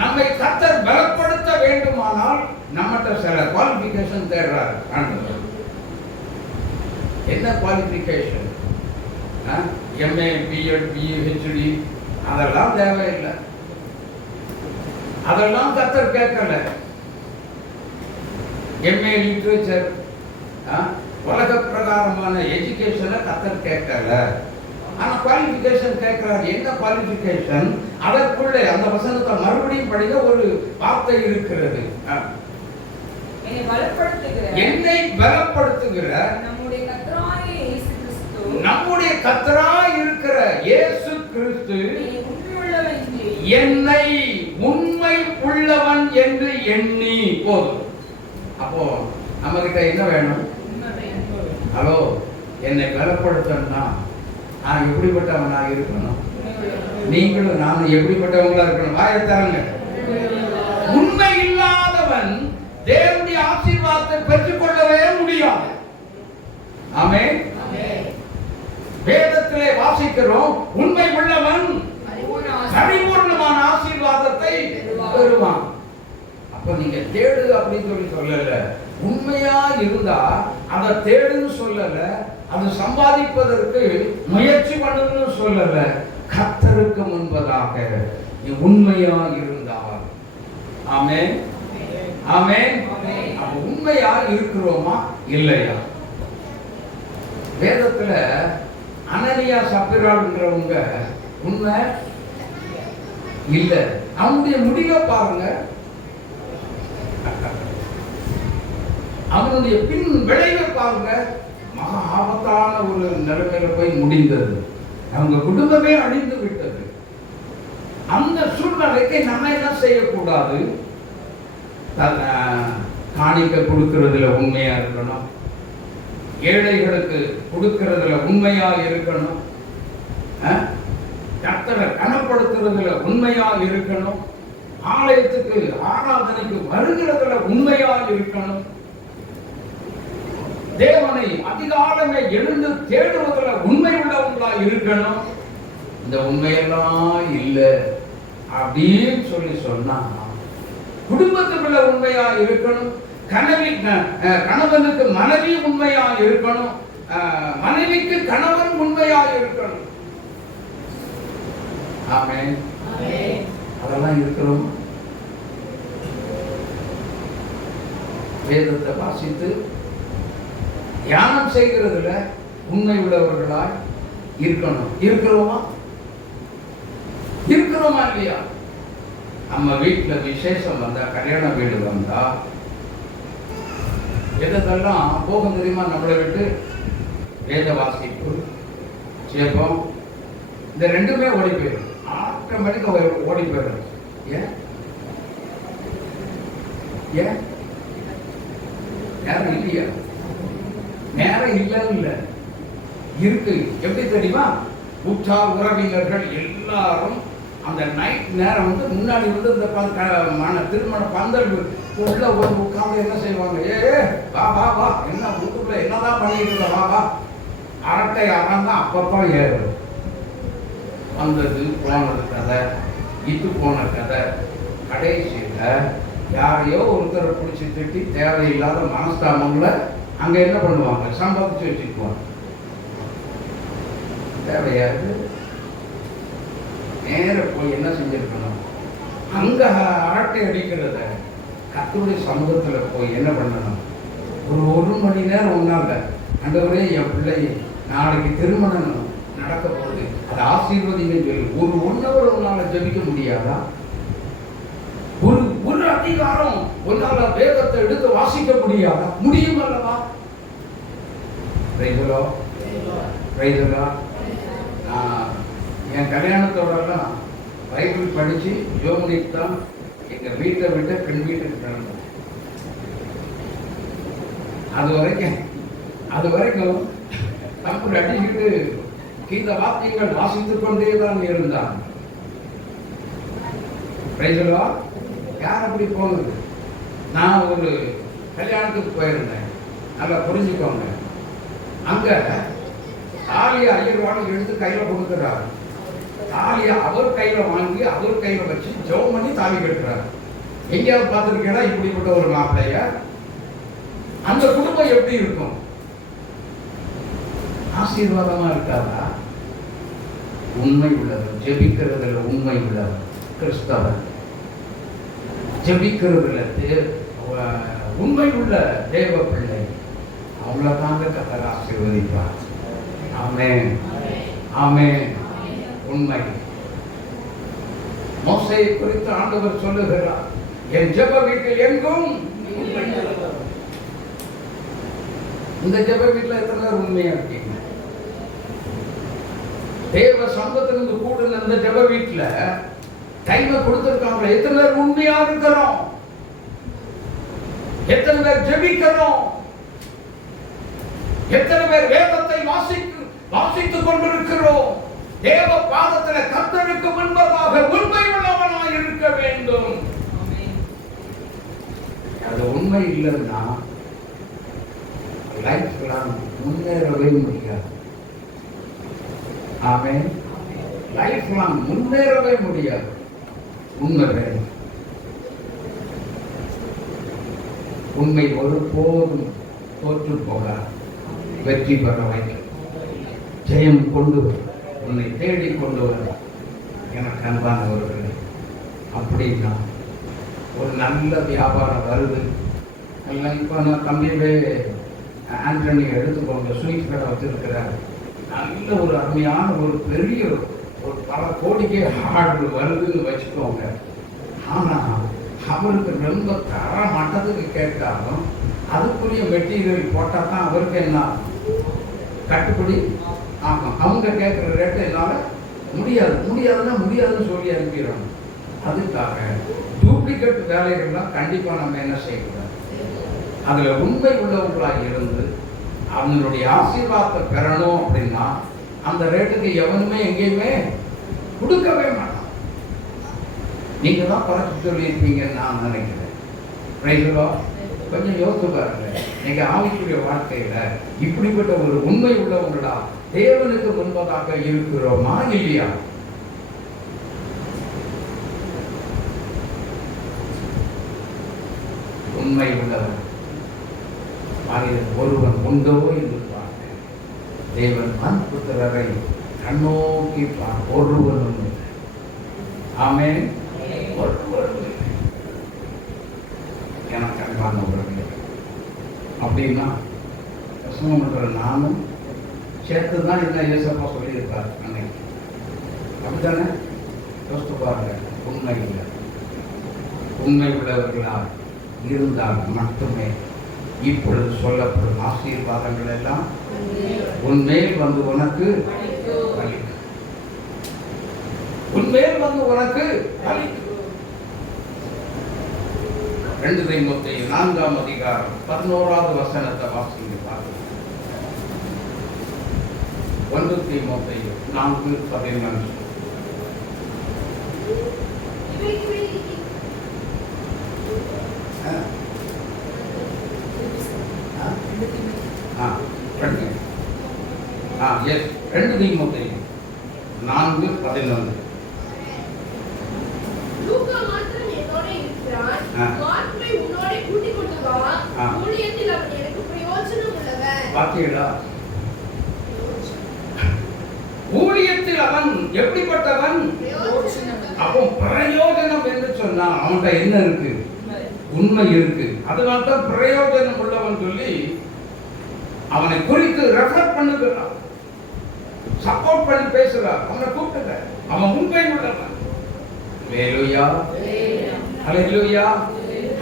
நம்மை கர்த்தர் பலப்படுத்த வேண்டுமானால் நம்மகிட்ட சில குவாலிஃபிகேஷன் தேடுறாரு. என்ன குவாலிஃபிகேஷன்? எம்ஏ, பிஎட், பிஹெச்டி அதெல்லாம் தேவையில்லை, அதெல்லாம் கர்த்தர் கேட்கல. எம்ஏ லிட்ரேச்சர், உலக பிரகாரமான எஜுகேஷனை கர்த்தர் கேட்கல. ஆனா குவாலிஃபிகேஷன் கேட்கிறார். என்ன குவாலிஃபிகேஷன்? அதற்குள்ளே அந்த வசனத்தை மறுபடியும் படிக்க ஒரு வார்த்தை இருக்கிறது. என்னை பலப்படுத்துகிற நம்முடைய கர்த்தராய் இருக்கிற இயேசு கிறிஸ்து என்னை உண்மை உள்ளவன் என்று எண்ணி போதும். அப்போ நம்ம கிட்ட என்ன வேணும்? ஹலோ, என்னை பலப்படுத்தணும்னா நான் எப்படிப்பட்டவனாக இருக்கணும்? நீங்களும் நானும் எப்படிப்பட்டவங்களா இருக்கணும்? வாயை தரங்க. உண்மை இல்லாதவன் தேவனுடைய ஆசீர்வாதத்தை பெற்றுக்கொள்ளவே முடியாது. ஆமென். வேதத்திலே வாசிக்கிறோம், உண்மை உள்ளவன் பரிபூர்ணமான ஆசீர்வாதத்தை பெறுவான். அப்ப நீங்க தேடு அப்படின்னு சொல்லல, உண்மையா இருந்தா அதை தேடுன்னு சொல்லல, அது சம்பாதிப்பதற்கு முயற்சி பண்ணுன்னு சொல்லல. கர்த்தருக்கு முன்பதாக நீ உண்மையா இருந்தால், ஆமென் ஆமென். அப்ப உண்மையா இருக்கிறோமா இல்லையா? வேதத்துல அனனியா சப்பிராள்ங்கிறவங்க உண்மை இல்ல. அவனுடைய முடிவை பாருங்க, அவனுடைய பின் விளைவை பாருங்க. மகா ஆபத்தான ஒரு நிலைமையில போய் முடிந்தது. அவங்க குடும்பமே அழிந்து விட்டது. அந்த சூழ்நிலைக்கு நம்ம என்ன செய்யக்கூடாது? காணிக்கை கொடுக்கிறதுல உண்மையா இருக்கணும், ஏழைகளுக்கு கொடுக்கிறதுல உண்மையா இருக்கணும், கர்த்தரை கனப்படுத்துறதுல உண்மையா இருக்கணும், ஆலயத்துக்கு ஆராதனைக்கு வருகிறதுல உண்மையா இருக்கணும், தேவனை அதிகாலமே எழுந்து தேடுவதில் உண்மை உள்ளவங்களா இருக்கணும். இந்த உண்மையெல்லாம் இல்லை அப்படின்னு சொன்னா குடும்பத்துக்குள்ள உண்மையா இருக்கணும், கணவனுக்கு மனைவி உண்மையா இருக்கணும், மனைவிக்கு கணவன் உண்மையா இருக்கணும். ஆமென். அதெல்லாம் இருக்கிறோம். வேதத்தை வாசித்து தியானம் செய்கிறதுல உண்மை உள்ளவர்களாய் இருக்கணும். இருக்கிறோமா இல்லையா? நம்ம வீட்டுல விசேஷம் வந்தா, கல்யாண வீடு வந்தா எதெல்லாம் போகும் தெரியுமா? நம்மளை விட்டு வேத வாசிப்பு, ஜெபம், இந்த ரெண்டுமே ஓடி போயிடும். ஆட்டோமேட்டிக்கா ஓடி போயிடும். ஏன் நேரம் இல்லையா? நேரம் இல்ல இருக்கு. எப்படி தெரியுமா? உற்றார் உறவினர்கள் எல்லாரும் அந்த நைட் நேரம் முன்னாடி இந்த திருமண பந்தல் உள்ள உட்கார்ந்து என்ன செய்வாங்க? வா வா வா, என்ன வீட்டுக்குள்ள என்னதான் பண்ணிட்டு இருக்க, வா வா. அரட்டை அறந்தான் அப்பப்போ ஏறும். வந்தது போனது கதை, இட்டு போன கதை. கடைசியில யாரையோ ஒருத்தரை பிடிச்சி திட்டி தேவையில்லாத மனஸ்தாபங்களை அங்க என்ன பண்ணுவாங்க? சம்பாதிச்சு வச்சுக்குவாங்க. தேவையாது நேர போய் என்ன செஞ்சிருக்கணும்? அங்க அரட்டை அடிக்கிறத கர்த்தருடைய சமூகத்துல போய் என்ன பண்ணணும்? ஒரு மணி நேரம் ஒன்னாங்க, ஆண்டவரே என் பிள்ளை நாளைக்கு திருமணம் நடக்க போகுது, அது ஆசீர்வதிங்க சொல்லி ஒரு 1 hour உன்னால ஜெபிக்க முடியாதா? ஒரு அதிகாரம் உன்னால வேதத்தை எடுத்து வாசிக்க முடியாதா? முடியும் அல்லவா? என் கல்யாணத்தோடலாம் பைபிள் படிச்சு ஜோமனிக்கு தான் எங்க வீட்டை விட்டு பெண் வீட்டுக்கு கிளம்பும். அது வரைக்கும் தப்பு அடிச்சுட்டு கீத வாக்கியங்கள் வாசித்துக் கொண்டே தான் இருந்தான். யார் அப்படி போனது? நான் ஒரு கல்யாணத்துக்கு போயிருந்தேன். நல்லா புரிஞ்சுக்கோங்க. அங்க தாலியை ஐயர்வாடு எடுத்து கையில கொடுக்கிறார். தாலியை அவர் கையில வாங்கி அவர் கையில வச்சு ஜெபம் பண்ணி தாலி கட்டுறாரு. எங்கேயாவது பார்த்துருக்கீங்களா இப்படிப்பட்ட ஒரு மாப்பிள்ளைய? அந்த குடும்பம் எப்படி இருக்கும்? ஆசீர்வாதமா இருக்காதா? உண்மை உள்ளவர், ஜெபிக்கிறதுல உண்மை உள்ளவர் கிறிஸ்தவர், ஜெபிக்கிறதுல உண்மை உள்ள தேவ பிள்ளை, அவங்கள தாங்க கர்த்தர் ஆசீர்வதிப்பார். ஆமென் ஆமென். உண்மை. மோசேயை குறித்து ஆண்டவர் சொல்லுகிறார், என் ஜெப வீட்டில் எங்கும். இந்த ஜெப வீட்டில் எத்தனை பேர் உண்மையா இருக்கீங்க? தேவ சம்பத்திலிருந்து கூடுன இந்த ஜெப வீட்டில் டைமை கொடுத்திருக்காங்க. எத்தனை பேர் உண்மையா இருக்கிறோம்? எத்தனை பேர் ஜெபிக்கிறோம்? எத்தனை பேர் வேதத்தை வாசித்துக் கொண்டிருக்கிறோம்? தேவ பாதத்தில் கர்த்தருக்கு முன்பதாக உண்மை உள்ளவனாய் இருக்க வேண்டும். அது உண்மை இல்லைன்னா லைஃப்லாம் முன்னேறவே முடியாது. ஆமென். லைஃப்லாம் முன்னேறவே முடியாது. உண்மை வேணும். உண்மை ஒருபோதும் தோற்று போகாது. வெற்றி பெற வைக்கும். ஜெயம் கொண்டு வரும். உன்னை தேடி கொண்டு வரும். எனக்கு அன்பானவர்களே, அப்படின்னா ஒரு நல்ல வியாபாரம் வருது. இப்போ நான் தம்பியவே ஆண்டனி எடுத்துக்கோங்க, ஸ்வீட் கடை வச்சிருக்கிறார். நல்ல ஒரு அருமையான ஒரு பெரிய ஒரு பல கோடிக்கே ஆர்டர் வருதுன்னு வச்சுக்கோங்க. ஆனால் அவருக்கு ரொம்ப தர மட்டத்துக்கு கேட்டாலும் அதுக்குரிய மெட்டீரியல் போட்டால் தான் அவருக்கு என்ன கட்டுப்படி ஆகும். அவங்க கேட்குற ரேட்டு என்னால் முடியாதுன்னா முடியாதுன்னு சொல்லி அனுப்பிடுறாங்க. அதுக்காக டூப்ளிகேட் வேலைகள்லாம் கண்டிப்பாக நம்ம என்ன செய்யக்கூடாது. அதில் உண்மை உள்ளவங்களாக இருந்து அவங்களுடைய ஆசீர்வாதத்தை பெறணும் அப்படின்னா அந்த ரேட்டுக்கு எவனுமே எங்கேயுமே கொடுக்கவே மாட்டான். நீங்கள் தான் குறைச்சி சொல்லியிருப்பீங்கன்னு நான் நினைக்கிறேன். ரைட்டுவா? கொஞ்சம் யோசித்து பாருங்க. நீங்கள் ஆவிக்குரிய வாழ்க்கையில் இப்படிப்பட்ட ஒரு உண்மை உள்ளவங்களா தேவனுக்கு முன்பதாக இருக்கிறோமா இல்லையா? உண்மை உள்ளவன் ஒருவன் உண்டோ என்று பார்க்க தேவன் மன்புத்திரரை கண்ணோக்கி ஒருவனும் இல்லை. ஆமென். எனக்கு அன்பானவர்களே, அப்படின்னா நானும் சேர்த்து தான் என்ன இயேசப்பா சொல்லியிருக்காரு அன்னைக்கு. அப்படித்தானே? யோசித்து பாருங்க. உண்மை இல்லை. உண்மை உள்ளவர்களால் இருந்தால் மட்டுமே இப்பொழுது சொல்லப்படும் ஆசீர்வாதங்கள் எல்லாம் உன்மேல் வந்து உனக்கு அளிக்கும். உன்மேல் வந்து உனக்கு அளிக்கும். 2 தீமோத்தேயு 4ஆம் அதிகாரம் 11வது வசனத்தை வாசிங்க பாருங்க. 1 தீமோத்தேயு 4:11. எஸ், 2 தீமோத்தேயு 4:11. லூக்கா மாத்திரம் என்னோட இருக்கிறான். மார்க்கை உன்னோட கூட்டிக் கொண்டு வா. ஊழியத்தில் அவன் எனக்கு பிரயோஜனம் உள்ளவன். பாத்தீங்களா? ஊழியத்தில் அவன் எப்படிப்பட்டவன்? அப்போ பிரயோஜனம் என்று சொன்னா அவன்கிட்ட என்ன இருக்கு? உண்மை இருக்கு. அதனால்தான் பிரயோஜனம் உள்ளவன் சொல்லி அவனை குறித்து ரெஃபர் பண்ணுகிறான், சப்போர்ட் பண்ணி பேசுறார். அவனை கூப்பிட்டுங்க. அவன் உண்மை உள்ளவன். ஹல்லேலூயா, ஹல்லேலூயா.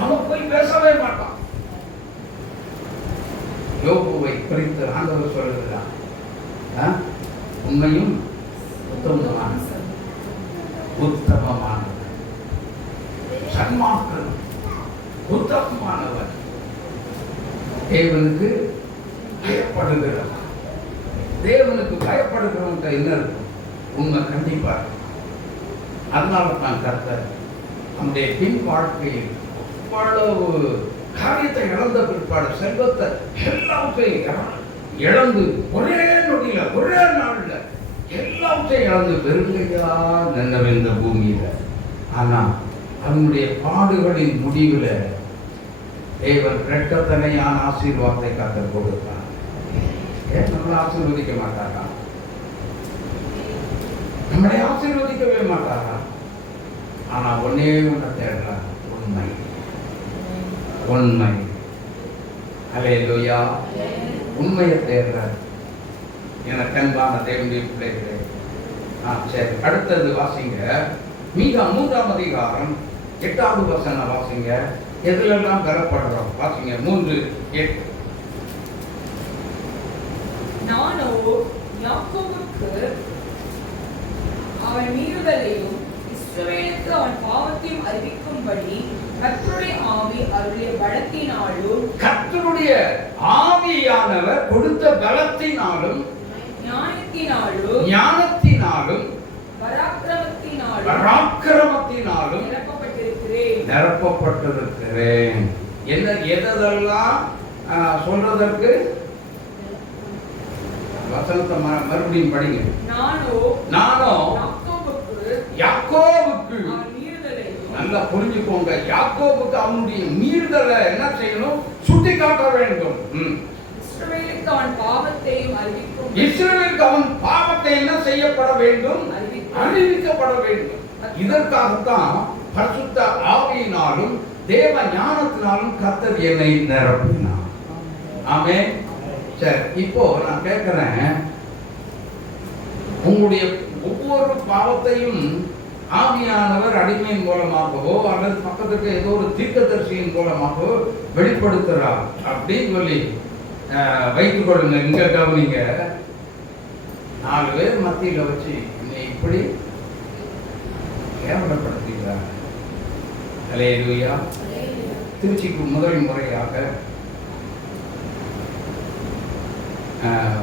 அவன் போய் பேசவே மாட்டான். யோபுவை குறித்து ஆண்டவர் சொல்லுகிறார், உண்மையும் உத்தமமானவன், சன்மார்க்கன், உத்தமமானவன், தேவனுக்கு பயப்படுகிறவன். தேவனுக்கு பயப்படுகிறவன் என்ன இருக்கும்? உண்மை கண்டிப்பா இருக்கும். அதனால தான் கர்த்தர் நம்முடைய பின் வாழ்க்கையில் அவ்வளவு காரியத்தை இழந்த பிற்பாடு செல்வத்தை எல்லாவற்றையும் இழந்து ஒரே நொடியில ஒரே நாள்ல எல்லாவற்றையும் இழந்து வெறுங்கையா நின்ற பூமியில. ஆனா அவனுடைய பாடுகளின் முடிவுல தேவன் இரட்டத்தனையான ஆசீர்வாதத்தை கர்த்தர் கொடுத்தார். ஏன் நம்மளை ஆசீர்வதிக்க மாட்டாரா? நம்மளை ஆசீர்வதிக்கவே மாட்டாரா? ஆனா ஒன்னே ஒன்றை தேடுறார், உண்மை. உண்மை. ஹல்லேலூயா. உண்மையை தேடுறார். எனக்கு அன்பான தேவனுடைய பிள்ளைகளே, சரி, அடுத்தது வாசிங்க. மீகா 3ஆம் அதிகாரம் 8வது வசனம் வாசிங்க. எதுலெல்லாம் பெறப்படுறோம் வாசிங்க. 3:8. நானோ யாக்கோபுக்கு அவன் மீறுதலையும் இஸ்ரவேலுக்கு அவன் பாவத்தையும் அறிவிக்கும்படி கர்த்தருடைய ஆவி அவருடைய பலத்தினாலும், கர்த்தருடைய ஆவியானவர் கொடுத்த பலத்தினாலும், ஞானத்தினாலும் பராக்கிரமத்தினாலும் நிரப்பப்பட்டிருக்கிறேன். என்ன எதெல்லாம் சொல்றதற்கு வசனத்தை மறுபடியும் படிங்க. நானோ யாக்கோபுக்கு நல்லா புரிஞ்சுக்கோங்க, யாக்கோபுக்கு அவனுடைய மீறுதலை என்ன செய்யணும்? சுட்டி காட்ட வேண்டும். இஸ்ரவேலுக்கு அவன் பாவத்தையும் அறிவிக்கும். இஸ்ரவேலுக்கு அவன் பாவத்தை என்ன செய்யப்பட வேண்டும்? அறிவிக்கப்பட வேண்டும். இதற்காகத்தான் பரிசுத்த ஆவியினாலும் தேவ ஞானத்தினாலும் கர்த்தர் என்னை நிரப்பினார். ஆமென். சரி, இப்போ நான் கேட்கிறேன், உங்களுடைய ஒவ்வொரு பாவத்தையும் ஆவியானவர் அடிமையின் மூலமாகவோ அல்லது பக்கத்துக்கு ஏதோ ஒரு தீர்க்கதரிசியின் மூலமாகவோ வெளிப்படுத்துறார் அப்படின்னு சொல்லி வைத்துக் கொள்ளுங்க. இங்க கவனிங்க, 4 பேர் மத்தியில வச்சு இப்படி கேவலப்படுத்துகிறார். அல்லேலூயா. திருச்சிக்கு முதல் முறையாக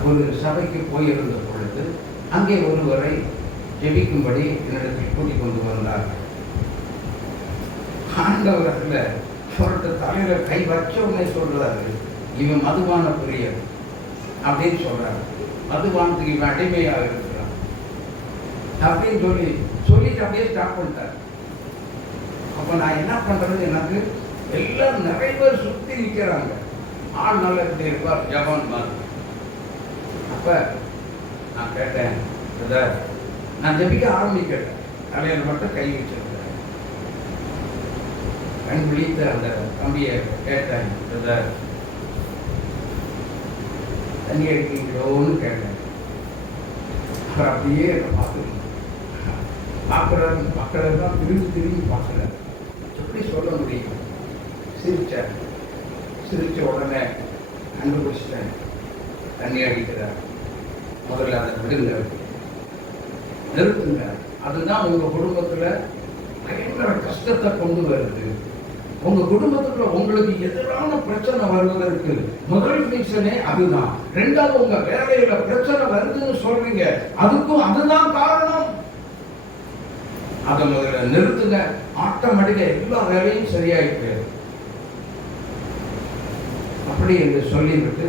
ஒரு சபைக்கு போயிருந்த பொழுது அங்கே ஒருவரை ஜெபிக்கும்படி என்னிடத்தில் கூட்டிக் கொண்டு வந்தார். ஆண்டவர் அவர்கிட்ட தலையில கை வச்ச உடனே சொல்றாரு, இவன் மதுபான பிரியர் அப்படின்னு சொல்றாரு. மதுபானத்துக்கு இவன் அடிமையாக இருக்கிறான் அப்படின்னு சொல்லிட்டு அப்படியே ஸ்டார்ட் பண்ணிட்டார். அப்ப நான் என்ன பண்றது? எனக்கு எல்லாம் நிறைய பேர் சுத்தி நிற்கிறாங்க. ஆள் நல்லா இருப்பார், ஜபான் மாதிரி. அப்ப நான் கேட்டேன், நான் ஜெபிக்க ஆரம்பிக்கிறேன். தலையில மட்டும் கை வச்சிருக்கேன். கண் விழித்த அந்த தம்பியை கேட்டேன், தண்ணி அடிக்கிறீங்களோன்னு கேட்டேன். அவர் அப்படியே பார்க்குறாரு. மக்களெல்லாம் திரும்பி பார்க்குறாரு. எப்படி சொல்ல முடியும்? சிரிச்ச உடனே கண்டுபிடிச்சிட்டேன், தண்ணி அடிக்கிறார். முதல்ல அதை விடுங்க, நிறுத்துங்க. அதுதான் உங்க குடும்பத்துல பயங்கர கஷ்டத்தை கொண்டு வருது. உங்க குடும்பத்துக்குள்ள உங்களுக்கு எதிரான பிரச்சனை வருவதற்கு முதல் ரீசனே அதுதான். 2வது, உங்க வேலையில பிரச்சனை வருதுன்னு சொல்றீங்க, அதுக்கும் அதுதான் காரணம். அதை முதல்ல நிறுத்துங்க. ஆட்டோமேட்டிக்கா எல்லா வேலையும் சரியாயிட்டு அப்படி என்று சொல்லிவிட்டு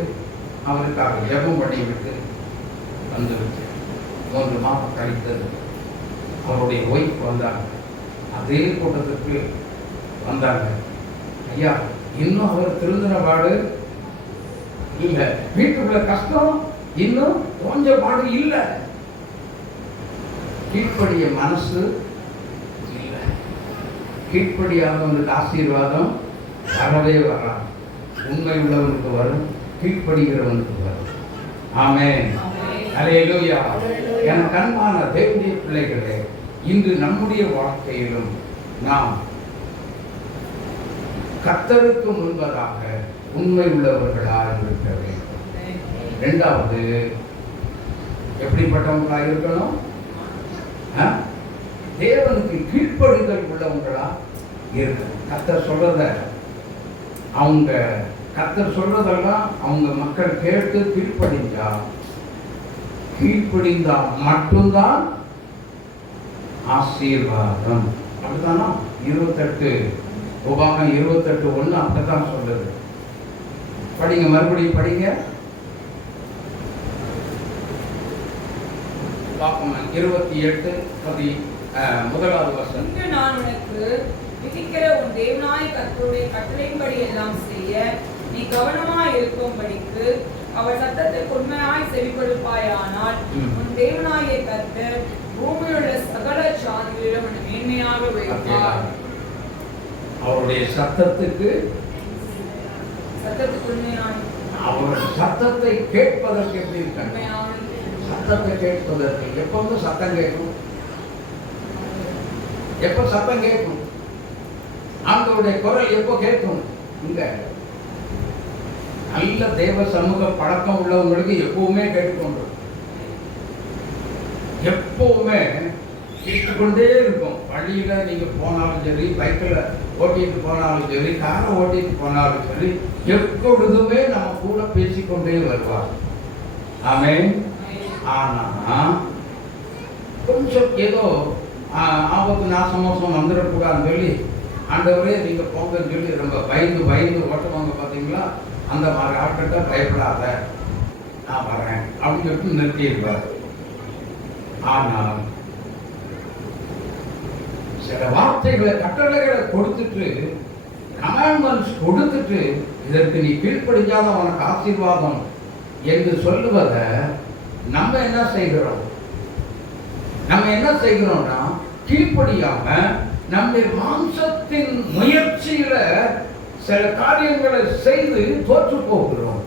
அவருக்காக ஜெபம் பண்ணிவிட்டு வந்துவிட்டு 3 மாதம் கழித்தது அவருடைய ஒய்ஃப் வந்தாங்க. அதே கூட்டத்திற்கு வந்தாங்க. ஐயா, இன்னும் அவர் திருந்தின பாடு இல்லை, வீட்டுக்குள்ள கஷ்டம் இன்னும் கொஞ்சம் பாடு இல்லை, கீழ்ப்படிய மனசு இல்லை. கீழ்ப்படியாதவனுக்கு ஆசீர்வாதம் வரவே வராது. உண்மை உள்ளவனுக்கு வரும், கீழ்ப்படுகிறவனுக்கு வரும். ஆமென். அல்லேலூயா. எனக்கு அன்பான தேவனுடைய பிள்ளைகளே, இன்று நம்முடைய வாழ்க்கையிலும் நாம் கர்த்தருக்கு முன்பதாக உண்மை உள்ளவர்களாக இருக்க வேண்டும். 2வது, எப்படிப்பட்டவர்களாக இருக்கணும்? தேவனுக்கு கீழ்ப்படிதல் உள்ளவங்களா இருக்கணும். கர்த்தர் சொல்றதெல்லாம் அவங்க மக்கள் கேட்டு கீழ்ப்படிந்தா மட்டும்தான் ஆசீர்வாதம். அப்படித்தானா? 28 உபாகம் 28:1 அப்படித்தான் சொல்லுது. படிங்க, மறுபடியும் படிங்க. 28 முதலாவது வசனம். நான் உனக்கு விதிக்கிற உன் தேவனாய கர்த்தருடைய கட்டளையின்படி எல்லாம் செய்ய நீ கவனமாய் இருக்கும்படிக்கு அவர் சத்தத்துக்கு உண்மையாய் செவிகொடுப்பாயானால் உன் தேவனாய கர்த்தர் பூமியிலுள்ள சகல ஜாதிகளிலும் உன்னை மேன்மையாக உயர்த்துவார். அவருடைய சத்தத்துக்கு உண்மையாய், அவர் சத்தத்தை கேட்பதற்கு எப்படி இருக்காங்க? சத்தத்தை கேட்பதற்கு எப்பவும் சத்தம் கேட்கும். எப்ப சத்தம் கேட்கும்? ஆண்டவருடைய குரல் எப்போ கேட்கும்? இங்க நல்ல தேவ சமூக பழக்கம் உள்ளவங்களுக்கு எப்பவுமே கேட்டுக்கொண்டு எப்பவுமே கேட்டுக்கொண்டே இருக்கும். வழியில நீங்க போனாலும் சரி, பைக்கில் ஓட்டிட்டு போனாலும் சரி, காரை ஓட்டிட்டு போனாலும் சரி, எப்பொழுதுமே நம்ம கூட பேசிக்கொண்டே வருவார். ஆமென். ஆனா கொஞ்சம் ஏதோ ஆபத்து நாசமோசம் வந்துடக்கூடாதுன்னு சொல்லி ஆண்டவரே நீங்க போங்கன்னு சொல்லி ரொம்ப பயந்து பயந்து ஓட்டுவாங்க பார்த்தீங்களா, அந்த மாதிரி ஆட்கிட்ட பயப்படாத நான் வரேன் அப்படின்னு சொல்லிட்டு நிறுத்தியிருப்பார். ஆனால் சில வார்த்தைகளை கட்டளைகளை கொடுத்துட்டு கமாண்ட்மெண்ட்ஸ் கொடுத்துட்டு இதற்கு நீ கீழ்ப்படிஞ்சாத உனக்கு ஆசீர்வாதம் என்று சொல்லுவதை நம்ம என்ன செய்கிறோம்? நம்ம என்ன செய்கிறோம்னா கீழ்ப்படியாம நம்முடைய மாம்சத்தின் முயற்சியில சில காரியங்களை செய்து தோற்று போகிறோம்.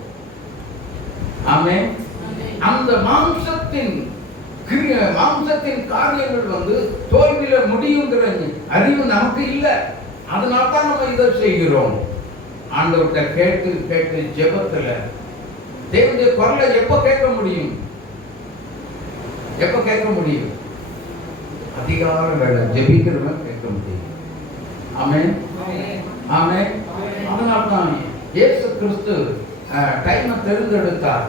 ஆமென். அந்த மாம்சத்தின் காரியங்கள் தோல்வியில முடியுங்கிற அறிவு நமக்கு இல்லை. அதனால தான் நம்ம இதை செய்கிறோம். ஆண்டவர்கிட்ட கேட்டு கேட்டு ஜெபத்துல தேவனுடைய குரலை எப்ப கேட்க முடியும்? எப்ப கேட்க முடியும்? அதிகார வேலை ஜெபிக்கிறவன் கேட்க முடியும். ஆமென், ஆமென். அதனால தான் இயேசு கிறிஸ்து டைமை தேர்ந்தெடுத்தார்.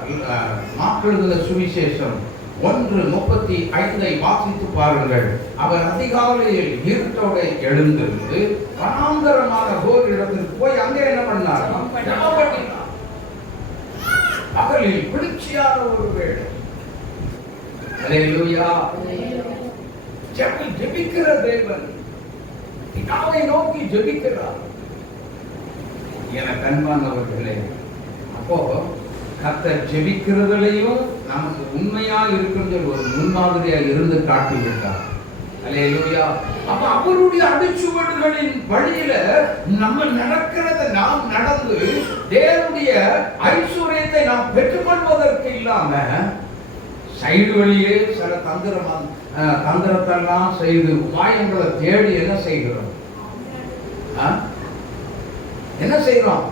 மார்க் சுவிசேஷம் 1:35 வாசித்து பாருங்கள். அவர் அதிகாலையில் இருட்டோட எழுந்திருந்து வனாந்தரமான ஓர் இடத்திற்கு போய் அங்கே என்ன பண்ணார்? பகலில் குளிர்ச்சியான ஒரு வேளை. அல்லேலூயா. ஜெபிக்கிற தேவன் பிதாவை நோக்கி ஜெபிக்கிறார். என கண்பானவர்களே, அப்போ கர்த்தர் ஜெபிக்கிறதுலையும் நமக்கு உண்மையா இருக்கின்ற ஒரு முன்மாதிரியா இருந்து காட்டி விட்டார். அல்லேலூயா. அப்ப அவருடைய அடிச்சுவடுகளின் வழியில நம்ம நடக்கிறத நாம் நடந்து தேவனுடைய ஐஸ்வர்யத்தை நாம் பெற்றுக்கொள்வதற்கு இல்லாம சைடு வழியே சில தந்திரத்தெல்லாம் செய்து உபாயங்களை தேடி என்ன செய்கிறோம்? என்ன செய்யறோம்?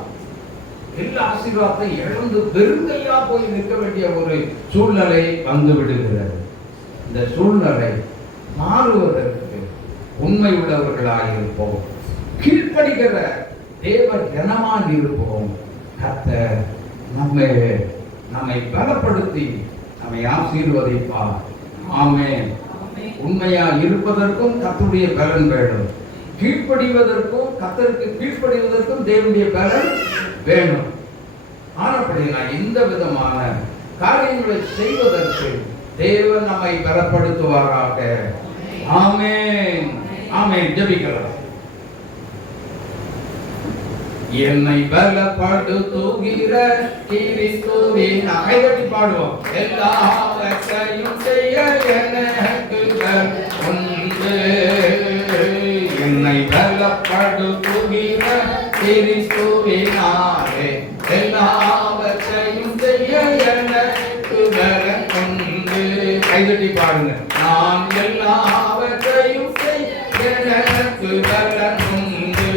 எல்லா ஆசீர்வாதத்தை இழந்து பெருங்கையா போய் நிற்க வேண்டிய ஒரு சூழ்நிலை வந்து விடுகிறது. இந்த சூழ்நிலை மாறுவதற்கு உண்மை உள்ளவர்களாக இருப்போம், கீழ்ப்படுகிற தேவ ஜனமாக இருப்போம். கர்த்தர் நம்மை பலப்படுத்தி நம்மை ஆசீர்வதிப்பார். ஆமென். உண்மையா இருப்பதற்கும் கர்த்தருடைய பலன் வேணும், கீழ்ப்படிவதற்கும் கர்த்தருக்கு கீழ்ப்படிவதற்கும் தேவனுடைய பலன் வேணும். ஆனப்படினா இந்த விதமான காரியங்களை செய்வதற்கு தேவன் நம்மை பலப்படுத்துவாராக. ஆமென், ஆமென். ஜெபிக்கலாம். என்னை பலப்படுத்துகிற கிறிஸ்துவின் கைதட்டி பாடுவோம். எல்லாவற்றையும் செய்ய எனக்கு உண்டு. என்னை பலப்படுத்துகிற கிறிஸ்துவினாலே எல்லாவற்றையும் செய்ய எனக்கு பலன் உண்டு. கைதட்டி பாடுங்க. நான் எல்லாவற்றையும் செய்ய எனக்கு பலன் உண்டு.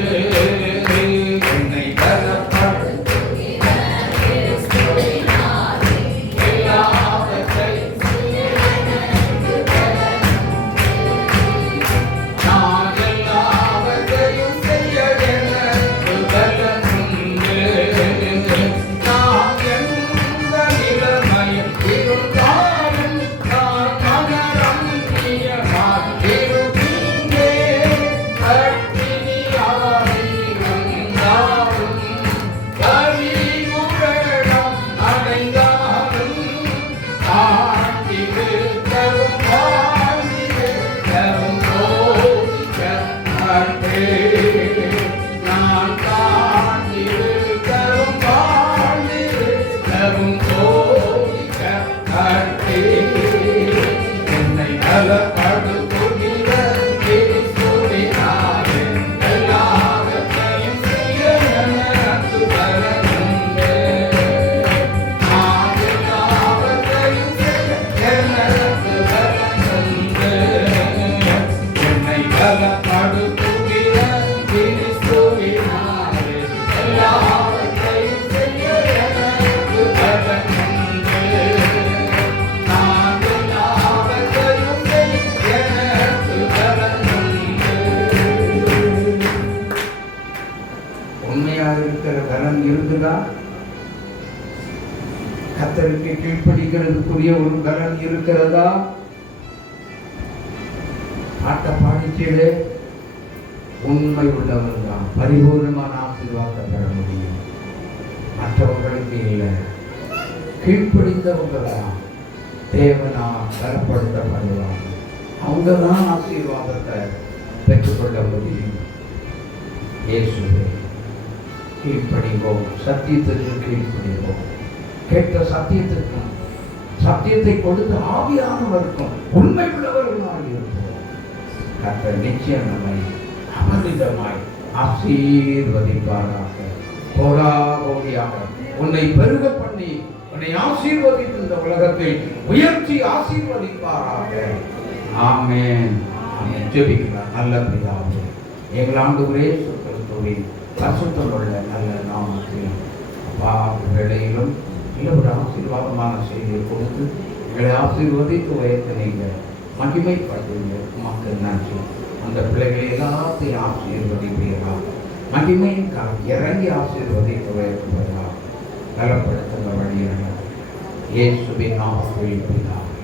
என்னை பலப்படுத்துகிற கிறிஸ்துவினாலே எல்லாவற்றையும் செய்ய எனக்கு பலன் உண்டு. நான் எல்லாவற்றையும் செய்ய எனக்கு பலன் உண்டு. நான் எந்த நிலைமையில் இருந்தாலும் நான் மனரம்மியமாய் இருப்பீங்கே. பட்டினியாக இருந்தாலும் பரிவுரணம் அடைந்தாலும் ஆண்டிருக்கவும் வாழ்ந்திருக்கவும் போதிக்க மாட்டேன். நான் தாண்டிருக்கவும் வாழ்ந்திருக்கவும் போதிக்க மாட்டேன். என்னை பலப்படுத்துகிற கிறிஸ்துவினாலே எல்லாவற்றையும் செய்ய எனக்கு பலன் உண்டு. நான் எல்லாவற்றையும் செய்ய எனக்கு பலன் உண்டு. என்னை பலப்படுத்துகிற கிறிஸ்துவினாலே எல்லாவற்றையும் செய்ய எனக்கு பலன் உண்டு. நான் எல்லாவற்றையும் செய்ய எனக்கு பலன் உண்டு. உண்மையாக இருக்கிற பலன் இருக்குதா? கர்த்தருக்கு கீழ்ப்படிக்கிறதுக்குரிய ஒரு பலன் இருக்கிறதா? பாட்டை பாடிக்கீழே உண்மை உள்ளவர் தான் பரிபூர்ணமான ஆசீர்வாதத்தை பெற முடியும். மற்றவர்களுக்கு இல்லை, கீழ்ப்படிந்தவங்க தான் தேவனா பலப்படுத்தப்படுவாங்க. அவங்க தான் ஆசீர்வாதத்தை பெற்றுக்கொள்ள முடியும். இயேசுவே கீழ்ப்படிவோம், சத்தியத்திற்கு கீழ்ப்படிவோம். கேட்ட சத்தியத்திற்கும் சத்தியத்தை கொடுத்த ஆவியானவருக்கும் உண்மை உள்ளவர்களாக இருப்போம். கர்த்தர் நிச்சயம் நம்மை அமர்விதமாய் ஆசீர்வதிப்பாராக. கோடாகோடியாக உன்னை பெருக பண்ணி உன்னை ஆசீர்வதித்து இந்த உலகத்தில் உயர்த்தி ஆசீர்வதிப்பாராக. ஆமென். ஆமென். ஜெபிக்கலாம். நல்ல பிதாவே, எங்கள் ஆண்டவரே இயேசு கிறிஸ்துவின் பரிசுத்தமுள்ள நல்ல நாமத்தில் அப்பா வேளையிலும் இல்லை ஒரு ஆசீர்வாதமான செய்தியை கொடுத்து எங்களை ஆசீர்வதித்து உயர்த்தினீங்க, மகிமைப்படுவீங்க. மக்கள் நன்றி. அந்த பிள்ளைகளை எல்லாத்தையும் ஆசீர்வதிப்பீர்களா, மகிமையின் இறங்கி ஆசீர்வதித்து உயர்த்துவதா, பலப்படுத்துகிற வழியாக இயேசுவின் நாமத்தில் பிதாவே.